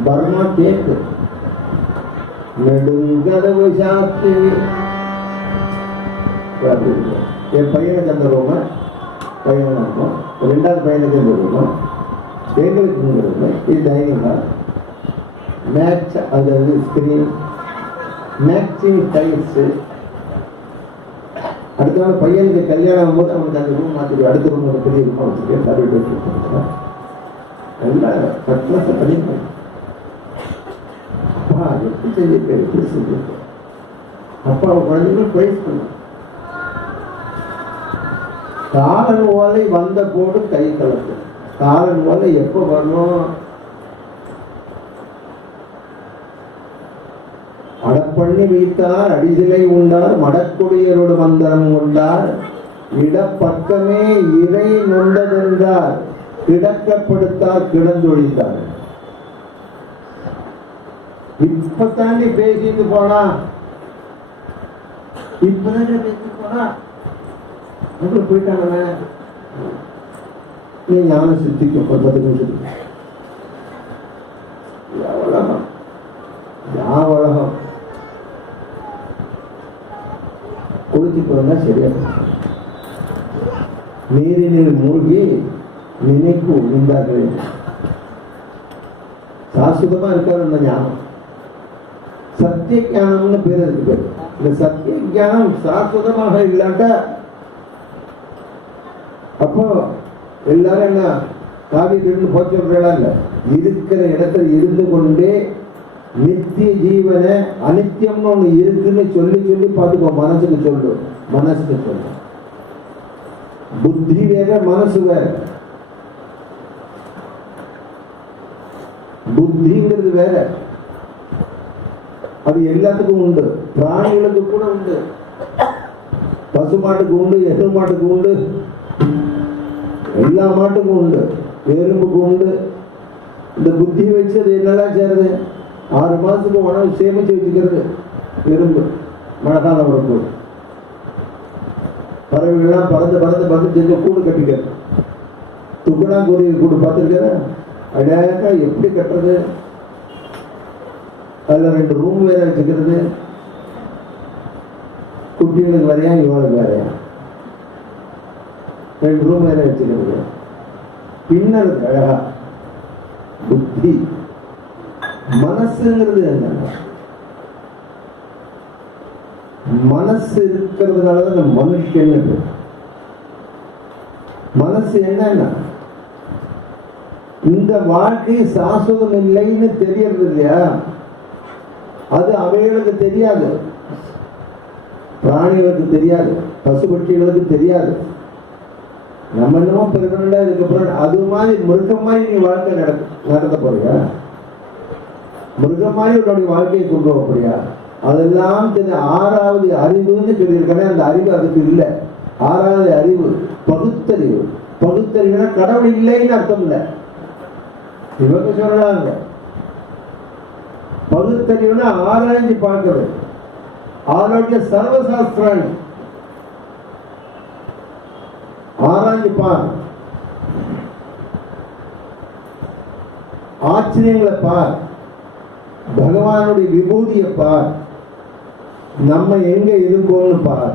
பர்மா கேக்கு, நெடுங்கதவு சாத்தி. என் பையனுக்கு அந்த ரூம, பையன் இருக்கும், 2வது பையனுக்கு இந்த ரூம, எங்களுக்கு இந்த ரூம, இது டைனிங் ஹால், மேட்ச், அதாவது ஸ்கிரீன், மேட்சிங் டைல்ஸ். அடுத்த பையனுக்கு கல்யாணம் ஆகும்போது அவனுக்கு அந்த ரூம் மாற்றி அடுத்த ரூம் பெரிய ரூம் வச்சுருக்கேன், டபுள் பெட்ரூம் எல்லாம் பட்லத்தை பண்ணிருக்கேன். அப்பா எப்படி செஞ்சிருக்கேன், எப்படி செஞ்சிருக்கேன், அப்பா குழந்தைங்களும் பிரைஸ் பண்ண. காலன் ஓலை வந்த போது கை கலப்பு. காலன் ஓலை எப்போ வரணும்? அடப்பண்ணி வைத்தார், அடிசிலை உண்டார், மடக்குடியரோடு மந்திரம் கொண்டார், இடப்பக்கமே இறை நொண்டதென்றார், கிடக்கப்படுத்தார் கிடந்தொழித்தார். இப்ப தாண்டி பேசிட்டு போனா, இப்பதான் பேசிட்டு போனா உங்களுக்கு போயிட்டாங்க. நீ ஞான சித்திக்கு 10 நிமிஷத்துக்கு உலகம், உலகம் குளிச்சுட்டு வந்தா சரியா. நீரினில் மூழ்கி நினைப்பு உண்டார்கள். சாஸ்வதமா இருக்காது அந்த ஞானம். சத்திய ஞானம்னு பேர் இருக்கு பேர். இந்த சத்திய ஞானம் சாஸ்வதமாக இல்லாட்டா அப்போ எல்லாரும் என்ன காவியத்திலிருந்து போச்சு இல்ல, இருக்கிற இடத்துல இருந்து கொண்டே நித்திய ஜீவன அனித்தியம்னு ஒண்ணு இருக்குன்னு சொல்லி சொல்லி பார்த்துக்கோ. மனசுக்கு சொல்லு, மனசுக்கு சொல்லு. புத்தி வேற, மனசு வேற. புத்திங்கிறது வேற. அது எல்லாத்துக்கும் உண்டு. பிராணிகளுக்கு கூட உண்டு. பசு மாட்டுக்கு உண்டு, எரு மாட்டுக்கு உண்டு, எல்லா மாட்டுக்கும் உண்டு, எறும்புக்கு உண்டு. இந்த புத்தி வச்சு அது என்னெல்லாம் சேருது? 6 மாசத்துக்கு உணவு சேமிச்சு வச்சுக்கிறது எறும்பு. மழை காலம் வரும்போது பறவைகள்லாம் பறந்து பறந்து பறந்து செஞ்ச கூடு கட்டிக்கிறது. துக்குனா குருவி கூடு பார்த்துருக்கிற அழகா எப்படி கட்டுறது? அதுல 2 ரூம் வேற வச்சுக்கிறது. குட்டிகளுக்கு வேறையா, இவனுக்கு வேறையா 2 ரூம் வேற வச்சுக்கிறது. பின்னர் அழகா புத்தி. மனசுங்கிறது என்ன? மனசு இருக்கிறதுனாலதான் மனுஷன். மனசு என்னன்னா இந்த வாழ்க்கை சாஸ்வதம் இல்லைன்னு தெரியறது இல்லையா? அது அவைகளுக்கு தெரியாது, பிராணிகளுக்கு தெரியாது, பசுபட்சிகளுக்கு தெரியாது. நம்ம என்னமோ பெருமனண்டா இருக்க. அது மாதிரி மிருகம் மாதிரி நீ வாழ்க்கை நடத்த போறியா? மிருகம் மாதிரி உன்னுடைய வாழ்க்கையை கொண்டு போக போறியா? அதெல்லாம் 6வது அறிவுன்னு சொல்லியிருக்கேன். அந்த அறிவு அதுக்கு இல்லை. 6வது அறிவு பகுத்தறிவு. பகுத்தறிவுனா கடவுள் இல்லைன்னு அர்த்தம் இல்லை. இவங்க சொல்லலாங்க. பகுத்தறிவுனா ஆராய்ச்சி பார்க்கிறது. ஆரோக்கிய சர்வசாஸ்திரம் ஆராய்ச்சி பார், ஆச்சரியங்களை பார், பகவானுடைய விபூதியை பார், நம்ம எங்க இருக்கோம்னு பார்,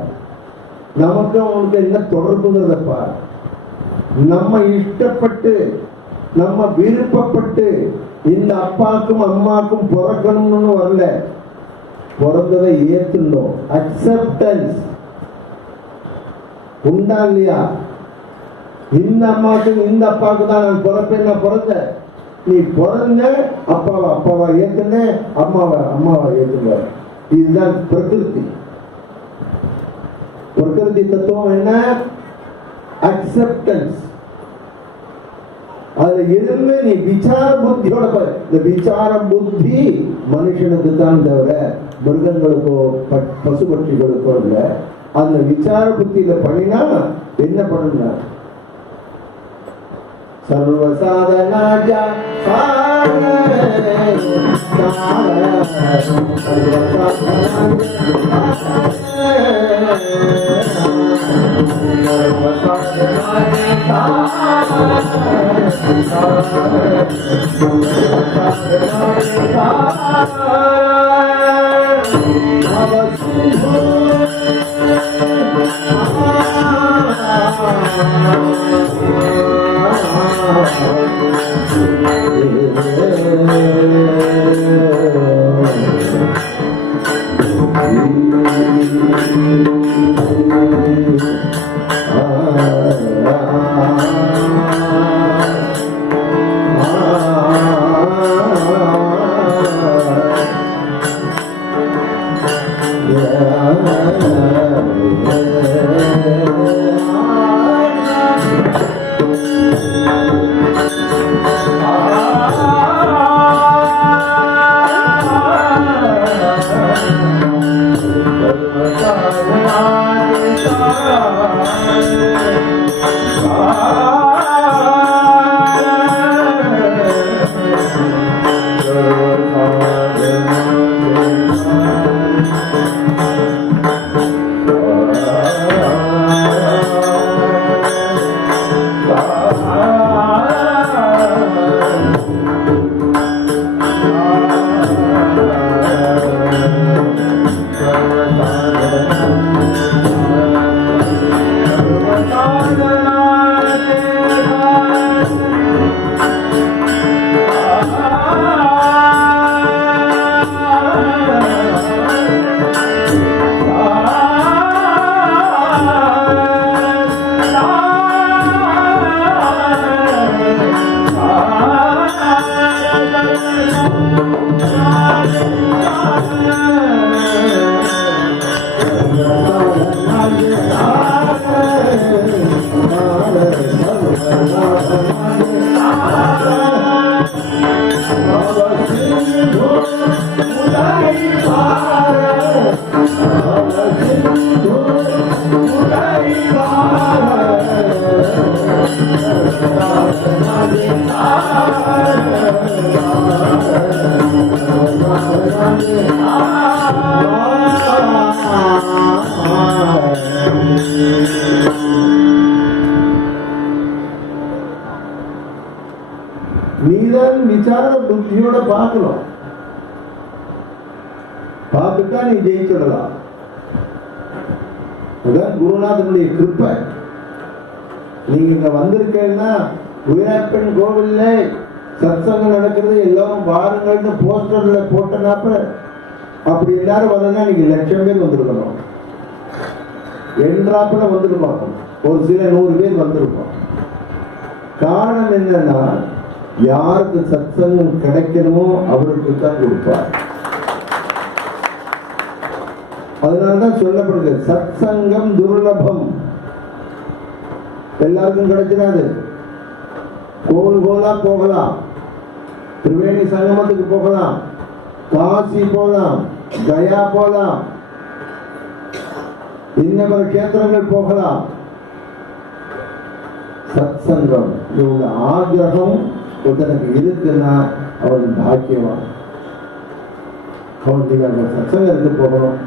நமக்கு அவனுக்கு என்ன தொடர்புங்கிறத பார். நம்ம இஷ்டப்பட்டு நம்ம விருப்பப்பட்டு இந்த அப்பாக்கும் அம்மாக்கும் பிறக்கணும்னு வரல. பிறந்ததை ஏத்துட்டோம். அக்செப்டன்ஸ் உண்டா இல்லையா? இந்த அம்மாவுக்கு இந்த அப்பாவுக்கு தான் நான் பிறப்பேன். நான் பிறந்தேன். நீ பிறந்த அப்பாவா ஏத்துன, அம்மாவா ஏத்துங்க. இதுதான் பிரகிருதி. பிரகிருதி தத்துவம் என்ன? அக்செப்டன்ஸ். அதுல இருந்து நீ விசார புத்தியோட பாரு. இந்த விசார புத்தி மனுஷனுக்கு தான் தவிர மிருகங்களுக்கோ பசுபட்சிகளுக்கோ இல்லை. அந்த விசார புத்தியில பண்ணினா என்ன பண்ணணும்? சர்வசாதனாஜா பார்த்துட்டா நீ ஜெயிச்சிடலாம். அதான் குருநாதனுடைய கிருப்பை. நீங்க இங்க வந்திருக்கேன்னா வீரப்பன் கோவில்ல சத்சங்கம் நடக்கிறது, எல்லாரும் பாருங்கள்னு போஸ்டர்ல போட்டனாப்ப அப்படி எல்லாரும் வரனா நீங்க 1,00,000 பேர் வந்திருக்கணும். என்றாப்புல வந்திருப்பாங்க. ஒரு சில 100 பேர் வந்திருப்போம். காரணம் என்னன்னா, யாருக்கு சத்சங்கம் கிடைக்கணுமோ அவருக்கு தான் கொடுப்பார். அதனாலதான் சொல்லப்படுது, சத்சங்கம் துர்லபம். எல்லாருக்கும் கிடைச்சிடாது. கோவில் கோலா போகலாம், திரிவேணி சங்கமத்துக்கு போகலாம், காசி போகலாம், கயா போகலாம், இன்னொரு கேத்திரங்கள் போகலாம். சத்சங்கம் இவங்க ஆகிரகம் ஒருத்தனுக்கு இருக்குன்னா அவன் பாக்கியவான். அவனுக்கு அந்த சத்சங்கத்துக்கு போகணும்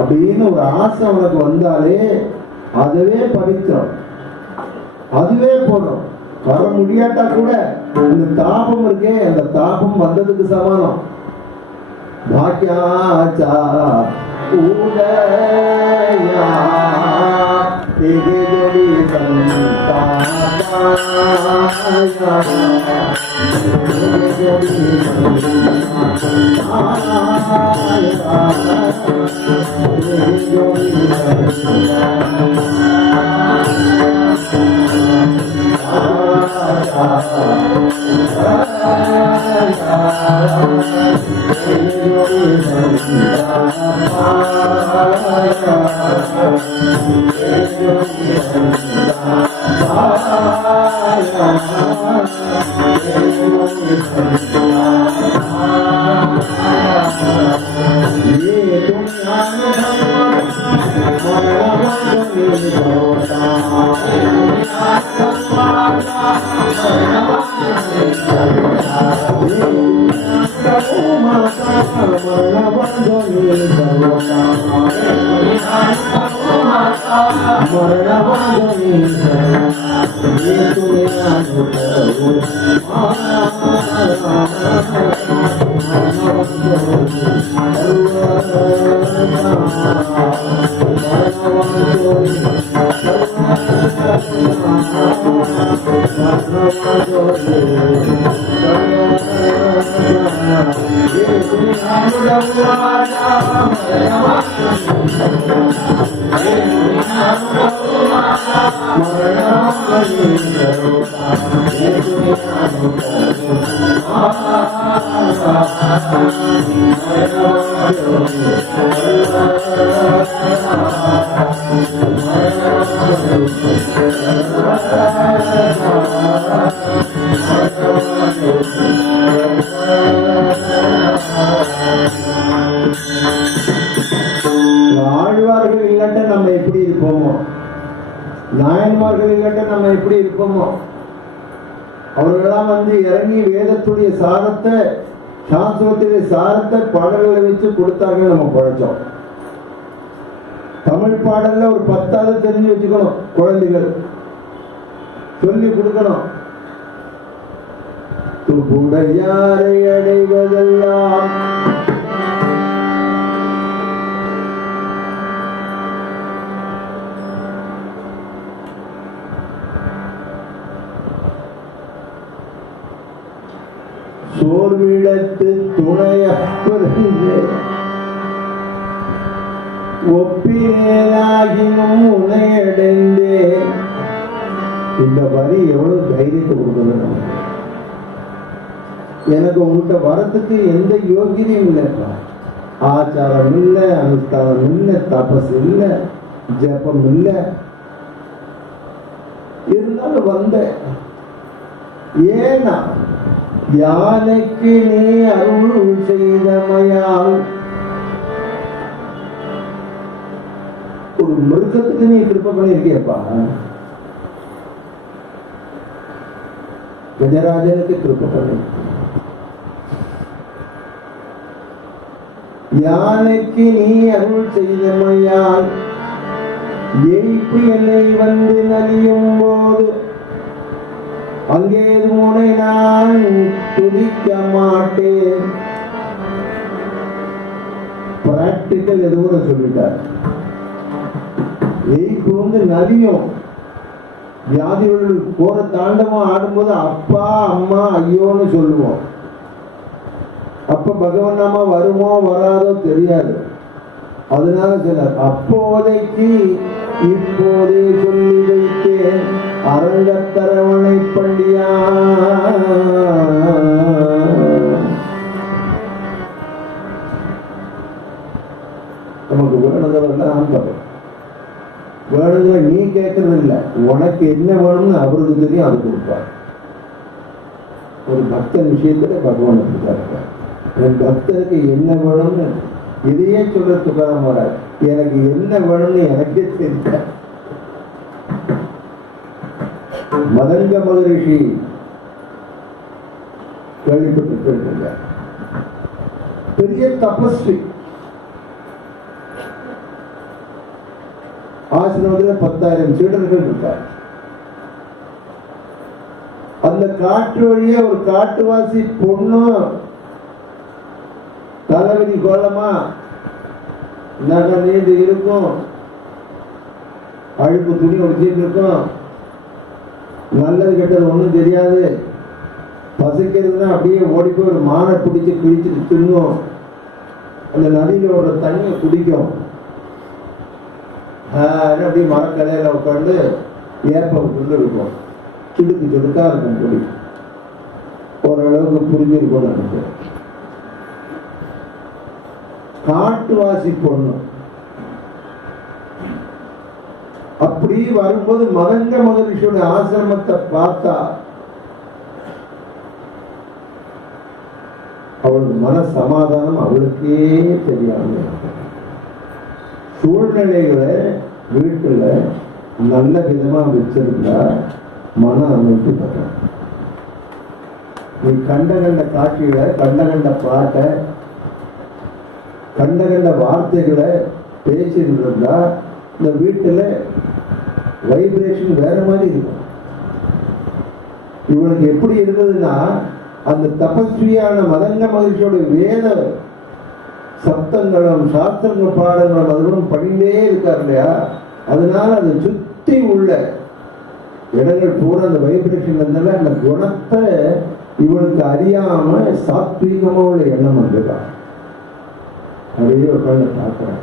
அப்படின்னு ஒரு ஆசை அவனுக்கு வந்தாலே அதுவே பவித்திரம், அதுவே போதும். வர முடியாட்டா கூட இந்த தாபம் இருக்கே, அந்த தாபம் வந்ததுக்கு சமானம். பாக்கியாச்சா உதயா தேஜோடி ஆழ்வார்கள் இல்லாட்ட நம்ம எப்படி இருப்போமோ, நாயன்மார்கள் இல்லாட்ட நம்ம எப்படி இருப்போமோ. அவர்களெல்லாம் வந்து இறங்கி வேதத்துடைய சாரத்தை, சாஸ்திரத்துடைய சாரத்தை பாடல்களை வச்சு கொடுத்தார்கள். நம்ம பழைச்சோம். தமிழ் பாடல்ல ஒரு 10வது தெரிஞ்சு வச்சுக்கணும். குழந்தைகள் சொல்லி கொடுக்கணும். துபுடையாரை அடைவதெல்லாம் சோர்விடத்து துணையப்பெருந்து ஒப்பினேலாகினும் உனையடைந்தே. இந்த வரி எவ்வளவு தைரியத்தை கொடுக்குது நமக்கு. எனக்கு உங்கள்கிட்ட வரத்துக்கு எந்த யோகியதையும் இல்லைப்பா. ஆச்சாரம் இல்லை, அனுஷ்டானம் இல்லை, தபஸ் இல்லை, ஜபம் இல்லை. இருந்தாலும் வந்த ஏன்னா யானைக்கு நீ அருள் செய்தமையால். ஒரு மிருகத்துக்கு நீ கிருப்பை பண்ணிருக்கியப்பா. கஜராஜனுக்கு கிருப்பை பண்ணி, யானைக்கு நீ அருள் செய்தமையால் எய்ப்பு என்னை வந்து நலியும் போது அங்கே உன்னை நான் துதிக்க மாட்டேன். பிராக்டிக்கல் எதுவும் சொல்லிட்டார். எய்ப்பு நலியும் வியாதிகள் போற தாண்டவம் ஆடும்போது அப்பா அம்மா ஐயோன்னு சொல்லுவோம். அப்ப பகவான் நாம வருமோ வராதோ தெரியாது. அதனால சொன்னார், அப்போதைக்கு இப்போதே சொல்லி வைத்தேன் அரங்கத்தரவணை பள்ளியா. நமக்கு வேணுங்கிறதெல்லாம் வேணுங்கிற நீ கேட்கறது இல்லை, உனக்கு என்ன வேணும்னு அவருக்கு தெரியும், அது கொடுப்பார். ஒரு பக்தன் விஷயத்துல பகவான் இருக்காரு. என் பக்தருக்கு என்ன வேணும்னு இதையே சொல்ல துக்காரம் வராது. எனக்கு என்ன வேணும்னு எனக்கே தெரியல. மதங்க மகரிஷி கேள்விப்பட்டு இருக்க பெரிய தபஸ்வி. ஆசிரமத்தில் 10,000 சீடர்கள் இருக்கார். அந்த காட்டு வழியே ஒரு காட்டுவாசி பொண்ணு தலைவலி கோலமா நகை நீண்டு இருக்கும், அழுப்பு துணி ஒடிச்சிட்டு இருக்கும், நல்லது கெட்டது ஒன்றும் தெரியாது. பசிக்கிறதுனா அப்படியே ஓடி போய் ஒரு மானை பிடிச்சி கிழிச்சிட்டு தின்னும். அந்த நதியில ஒரு தண்ணியை குடிக்கும். அப்படி மரக்கலையில உட்காந்து ஏப்பம் கொண்டு இருக்கும். சுடுக்கு சுடுக்கா இருக்கும் குடி. ஓரளவுக்கு புரிஞ்சிருக்கும் எனக்கு. காட்டுவாசி பொண்ணு அப்படி வரும்போது மதங்க மகரிஷியோட ஆசிரமத்தை பார்த்தா அவளுக்கு மன சமாதானம் அவளுக்கே தெரியாம. சூழ்நிலைகளை வீட்டுல நல்ல விதமா வச்சிருந்தா மன அமைப்பு தரும். நீ கண்ட கண்ட காட்சிகளை, கண்ட கண்ட பாட்டை, கண்ட கண்ட வார்த்தைகளை பேசிட்டு இருந்தா இந்த வீட்டுல வைப்ரேஷன் வேற மாதிரி இருக்கும். இவனுக்கு எப்படி இருந்ததுன்னா, அந்த தபஸ்வியான மதங்க மகிழ்ச்சியோட வேத சப்தங்களும் சாஸ்திரங்கள் பாடங்களும் அதுவும் படிண்டே இருக்கார் இல்லையா, அதனால அதை சுத்தி உள்ள இடங்கள் பூரா அந்த வைப்ரேஷன் இருந்தால அந்த குணத்தை இவனுக்கு அறியாம சாத்வீகமா உள்ள எண்ணம் வந்துதான். அப்படியே உட்காந்து பார்க்கிறேன்.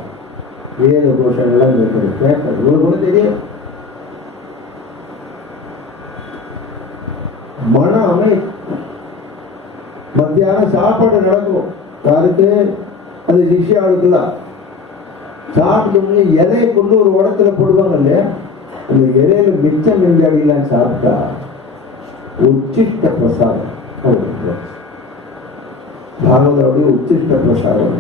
வேத கோஷங்கள்லாம் கேட்கறது இவனுக்கு கூட தெரியும். மன அமை. மத்தியானம் சாப்பாடு நடக்கும். யாருக்கு? அது சிஷ்யாவுக்குலாம். சாப்பிட்டு இலையை கொண்டு ஒரு உடத்துல போடுவாங்க இல்லையா, அந்த இலையில மிச்சம் நெஞ்சாடிலாம் சாப்பிட்டா உச்சிஷ்ட பிரசாதம். பாகவதோடைய உச்சிஷ்ட பிரசாதம்.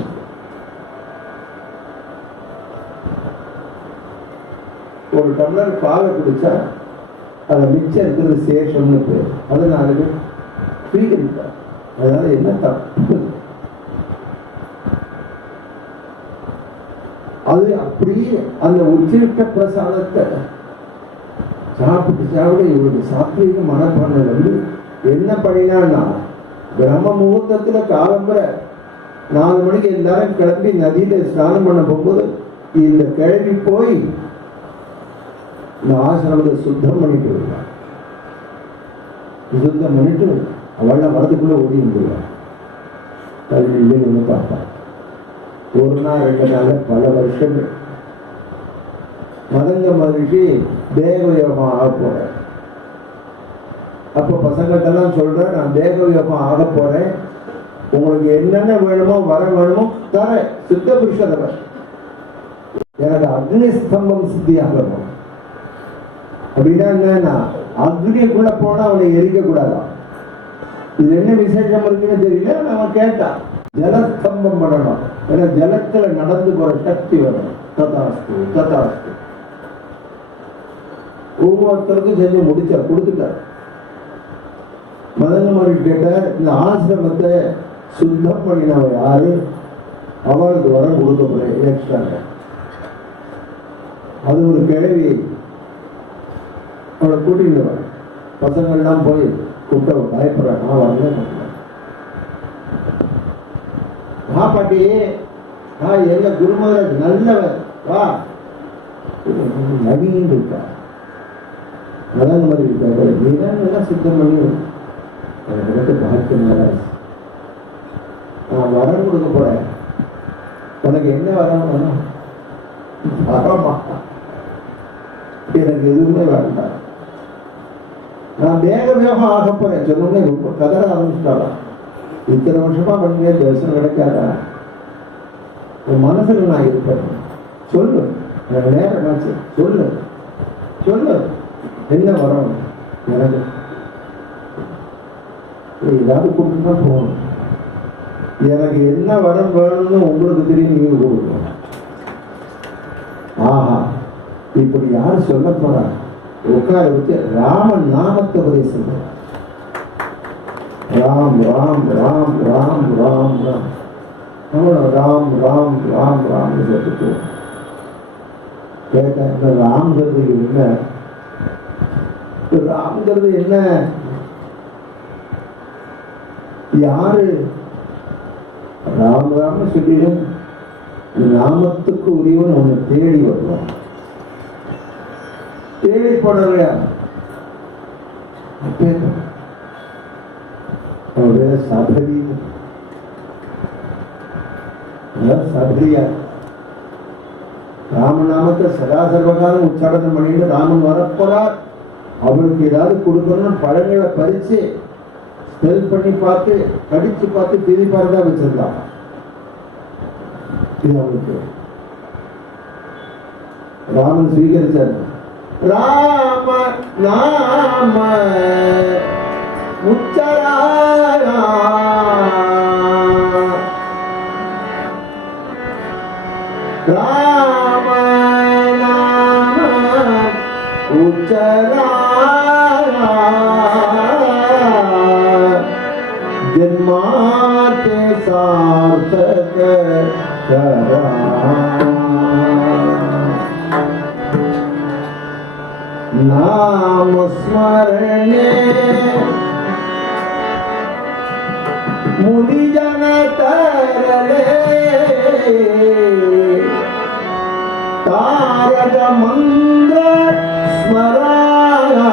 ஒரு டம்ளர் பாலை குடிச்சா அதில் மிச்சம் இருக்கிறது சேஷம்னு பேர். அதனால ஸ்வீகரிப்பார். அதனால என்ன தப்பு? அது அப்படியே அந்த உச்சிஷ்ட பிரசாதத்தை சாப்பிட்டு இவருக்கு சாத்வீக மனப்பான்மை வந்து என்ன பண்ணினான்னா, பிரம்ம முகூர்த்தத்துல காலம்புற 4 மணிக்கு எல்லாரும் கிளம்பி நதியில ஸ்நானம் பண்ண போகும்போது இந்த கிளம்பி போய் இந்த ஆசிரமத்தை சுத்தம் பண்ணிட்டு வருவார். சுத்தம் பண்ணிட்டு அவள வரதுக்குள்ள ஓடி வந்துடுவார். கல்வின்னு பார்ப்பார். 1 நாள் 2 நாள் பல வருஷங்கள். மதங்க மகிழ்ச்சி தேவயோகம் ஆக போறேன். அப்ப பசங்கள்டெல்லாம் சொல்ற, நான் தேவயோகம் ஆக போறேன், உங்களுக்கு என்னென்ன வேணுமோ வர வேணுமோ தர சித்த புருஷதவர், எனக்கு அக்னி ஸ்தம்பம் சித்தி ஆகணும். அப்படின்னா என்னன்னா, அக்னிக்குள்ள போனா அவனை எரிக்க கூடாதான். இது என்ன விசேஷம் இருக்குன்னு தெரியல. அவன் கேட்டான், ஜலஸ்தம்பம் பண்ணணும், ஏன்னா ஜலத்துல நடந்து போற சக்தி வரணும். ததாஸ்து ததாஸ்து. ஒவ்வொருத்தருக்கும் செஞ்சு முடிச்சா கொடுத்துட்டார். மதங்க மாதிரி கேட்டார், இந்த ஆசிரமத்தை சுத்தம் பண்ணினவ யாரு, அவளுக்கு வரம் கொடுக்க போறேன் எக்ஸ்ட்ராங்க. அது ஒரு கிழவி. அவளை கூட்டிட்டு வர பசங்கள்லாம் போய் கூட்ட பயப்படுறான். நான் வரல. பாட்டி எங்க குருமகராஜ் நல்லவர், வா. நவீன் இருக்கா, அதான் மாதிரி இருக்காரு. நீதான் நல்லா சுத்தம் பண்ணி எனக்கு பாக்கிய மகாராஜ், நான் வரம் கொடுக்க போறேன். உனக்கு என்ன வரம் வேணும்? வரமா? எனக்கு எதுவுமே வேண்டாம், நான் வேக வேகம் ஆக போறேன் சொன்னோம்னே ரொம்ப கதற ஆரம்பிச்சிட்டாரா. இத்தனை வருஷமா பண்ணி தரிசனம் கிடைக்காதா? உன் மனசுல நான் இருப்பேன், சொல்லு, எனக்கு நேரம் ஆச்சு, சொல்லு சொல்லு, என்ன வரும் எனக்கு? ஏதாவது கூப்பிட்டு தான் போகணும். எனக்கு என்ன வரம் வேணும்னு உங்களுக்கு தெரியும், நீங்க கொடுக்கணும். ஆஹா, இப்படி யாரு சொல்ல போறா? உட்கார வச்சு ராமன் நாமத்தை உபதேசம். ராம் ராம் ராம் ராம் ராம் ராம், ராம் ராம் ராம் ராம் சொல்லிட்டு கேட்டேன். இந்த ராம்ங்கிறது என்ன? ராம்ங்கிறது என்ன? யாரு? ராம் ராம்னு சொல்லிடு, நாமத்துக்கு உரியவன் ஒண்ணு தேடி வருவான். தேடி போடுறியா? சபரி சபரியா? ராமநாமத்தை சதா சர்வகாலம் உச்சாடனம் பண்ணிட்டு ராமன் வரப்போறார், அவருக்கு ஏதாவது கொடுக்கணும்னு பழங்களை பறிச்சு ஸ்மெல் பண்ணி பார்த்து கடிச்சு பார்த்து திதி பாருதா வச்சிருந்தான். இது அவனுக்கு ராமன் ஸ்வீகரிச்சார். ராம நாம உச்சராயா, ராம நாம உச்சராயா, जन्माते सार्थक करा, नाम स्मरणे मुनि जन तरले, तारक मंत्र स्मराया,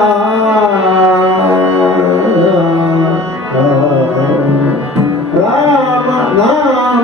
राम नाम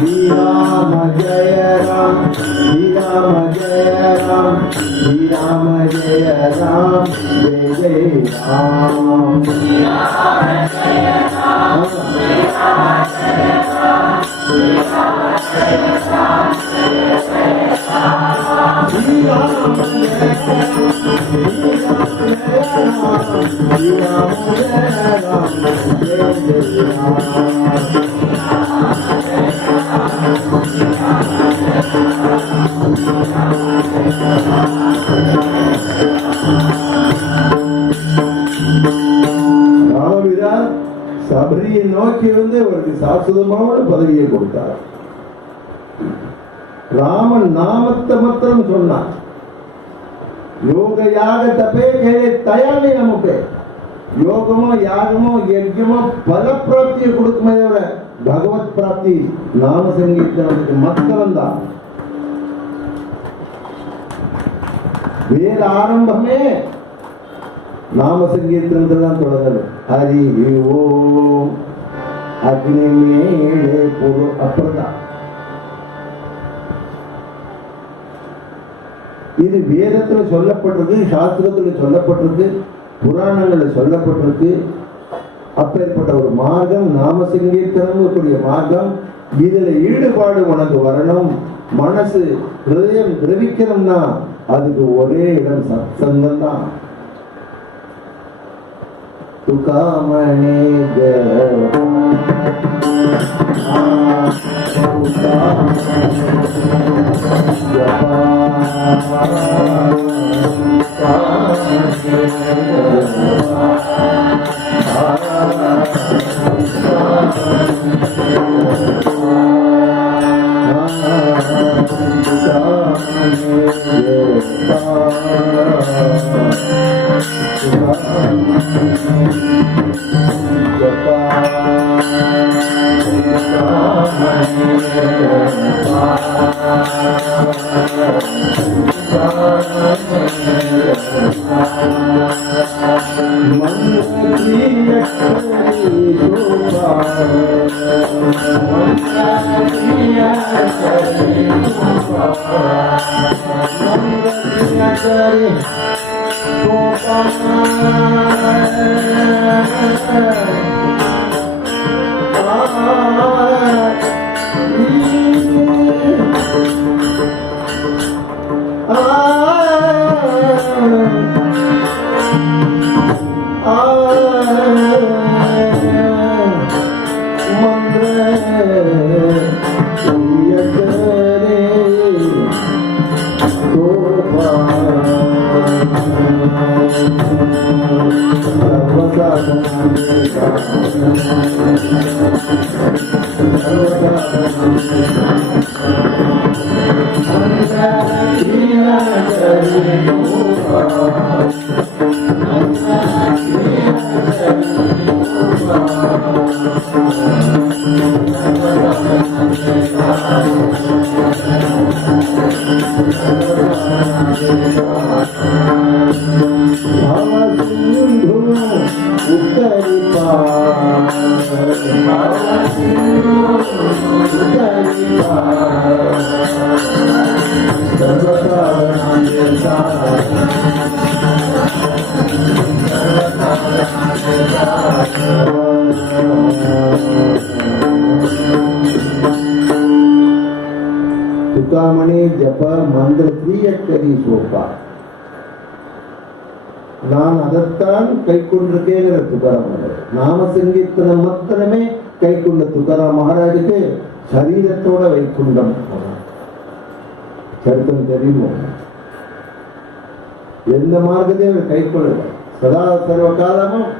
श्रीराम जय राम, श्रीराम जय राम, श्रीराम जय राम, जय जय राम। श्रीराम जय राम, श्रीराम जय राम, श्रीराम जय राम, जय जय राम। श्रीराम जय राम, श्रीराम जय राम, श्रीराम जय राम, जय जय राम। ராமபிரான் சபரியை நோக்கி வந்து அவருக்கு சாஸ்வதமான பதவியை கொடுத்தார். ராமன் நாமத்தை மாத்திரம் சொன்னான். யோக யாக தபே கேளே தயானே நமக்கு யோகமோ யாகமோ யஜ்யமோ பல பிராப்தியை கொடுக்குமே தவிர பகவத் பிராப்தி நாம சங்கீர்த்தனத்துக்கு மாத்திரம்தான். வேற ஆரம்பமே நாம சங்கீர்த்தனத்துல தான் தொடங்குது. ஹரி ஓம் அக்னி மேலே பொரு அப்புறம்தான். இது வேதத்துல சொல்லப்பட்டிருக்கு, சாஸ்திரத்துல சொல்லப்பட்டிருக்கு, புராணங்கள்ல சொல்லப்பட்டிருக்கு. அப்பேற்பட்ட ஒரு மார்க்கம் நாம சங்கீர்த்தனம் கூடிய மார்க்கம். இதுல ஈடுபாடு உனக்கு வரணும், மனசு ஹிருதயம் திரவிக்கணும்னா அதுக்கு ஒரே இடம் சத்சங்கம் தான். துகாமணி துகாமணி ஜப மந்திர கிரியக்கரி சோப்பா. நான் அதைத்தான் கை கொண்டிருக்கேங்கிற துகாராம். நாம சங்கீர்த்தனம் மாத்திரமே கை கொண்ட துகாராம் மகாராஜுக்கு சரீரத்தோட வைக்குண்டம் சரித்திரம் தெரியுமோ? எந்த மார்க்கத்தையும் அவர் கை கொள்ளல. சதா சர்வ காலமும்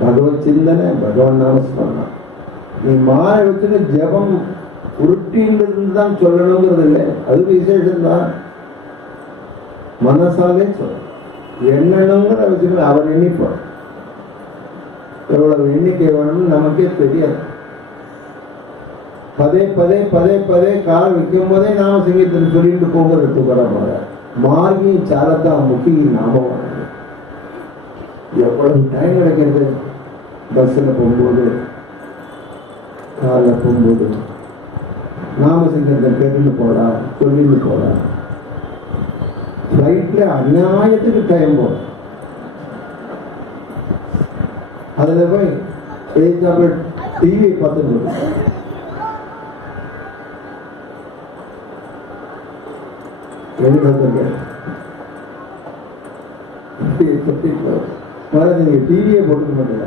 பகவத் சிந்தனை, பகவான் நாமஸ்மரணம். நீ மாற வச்சுன்னு ஜபம் உருட்டின்னு தான் சொல்லணுங்கிறது இல்லை, அது விசேஷம்தான். மனசாலே சொல்ல எண்ணணுங்கிற அவசியம். அவர் எண்ணிப்பார். எவ்வளவு எண்ணிக்கை வேணும்னு நமக்கே தெரியாது. பதே பதே பதே பதே கால் வைக்கும் போதே நாம சங்கீதத்தை சொல்லிட்டு போகிறது வரமாட. மார்கி சாரத்தா முக்கிய நாமம். எவ்வளவு டைம் கிடைக்கிறது பஸ்ஸில் போகும்போது. காலில் போகும்போது நாமசங்கத்தை கேட்டுன்னு போடா, சொல்லிட்டு போடா. ஃப்ளைட்டில் அநியாயத்துக்கு டைம் போடும். அதில் போய் எதிர்த்தாப்புல டிவியை பார்த்துட்டு நீங்க டிவியை போட்டுக்க மாட்டீங்க.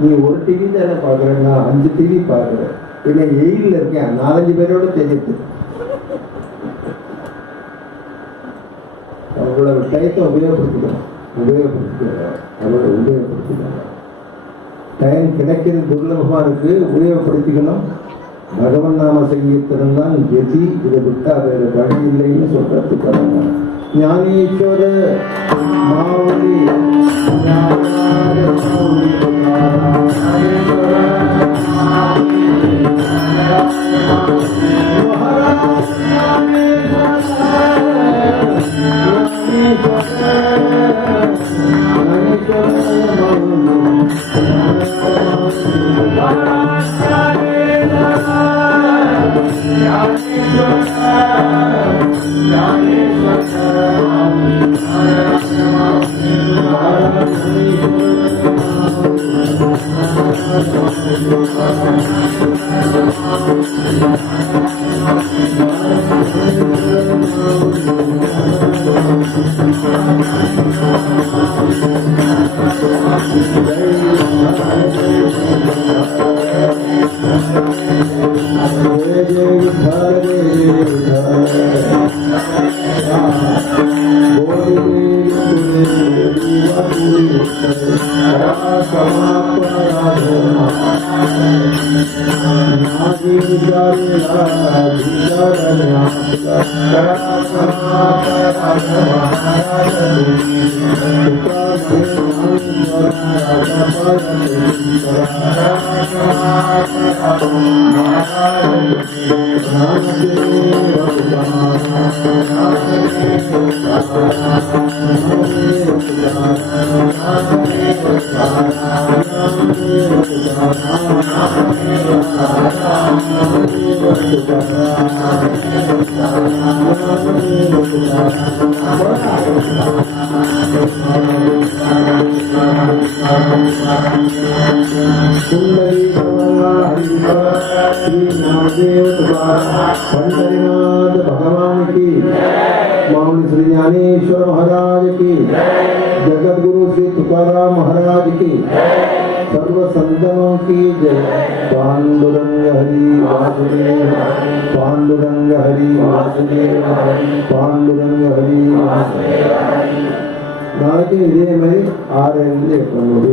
நீ ஒரு டிவி தானே பார்க்குறேன்னா 5 டிவி பார்க்குறேன். இல்லை 8ல் இருக்கேன், 4-5 பேரோட தெரியுது. அவ்வளவு டயத்தை உபயோகப்படுத்திக்கணும். டைம் கிடைக்கிறது துர்லபமாக இருக்கு, உபயோகப்படுத்திக்கணும். பகவன் நாம சங்கீர்த்தனம் தான் கதி. இதை விட்டா வேற வழி இல்லைன்னு சொல்றதுக்கு ஞானேஸ்வர மாவுளி भगवान की, माउली श्री ज्ञानेश्वर महाराज की, जगत गुरु श्री तुकाराम महाराज की, सर्व संतों की जय। पांडुरंग हरि वासुदेव, पांडुरंग हरि वासुदेव, पांडुरंग हरि वासुदेव। नाளைக்கு இதே மாதிரி 6 8 மணி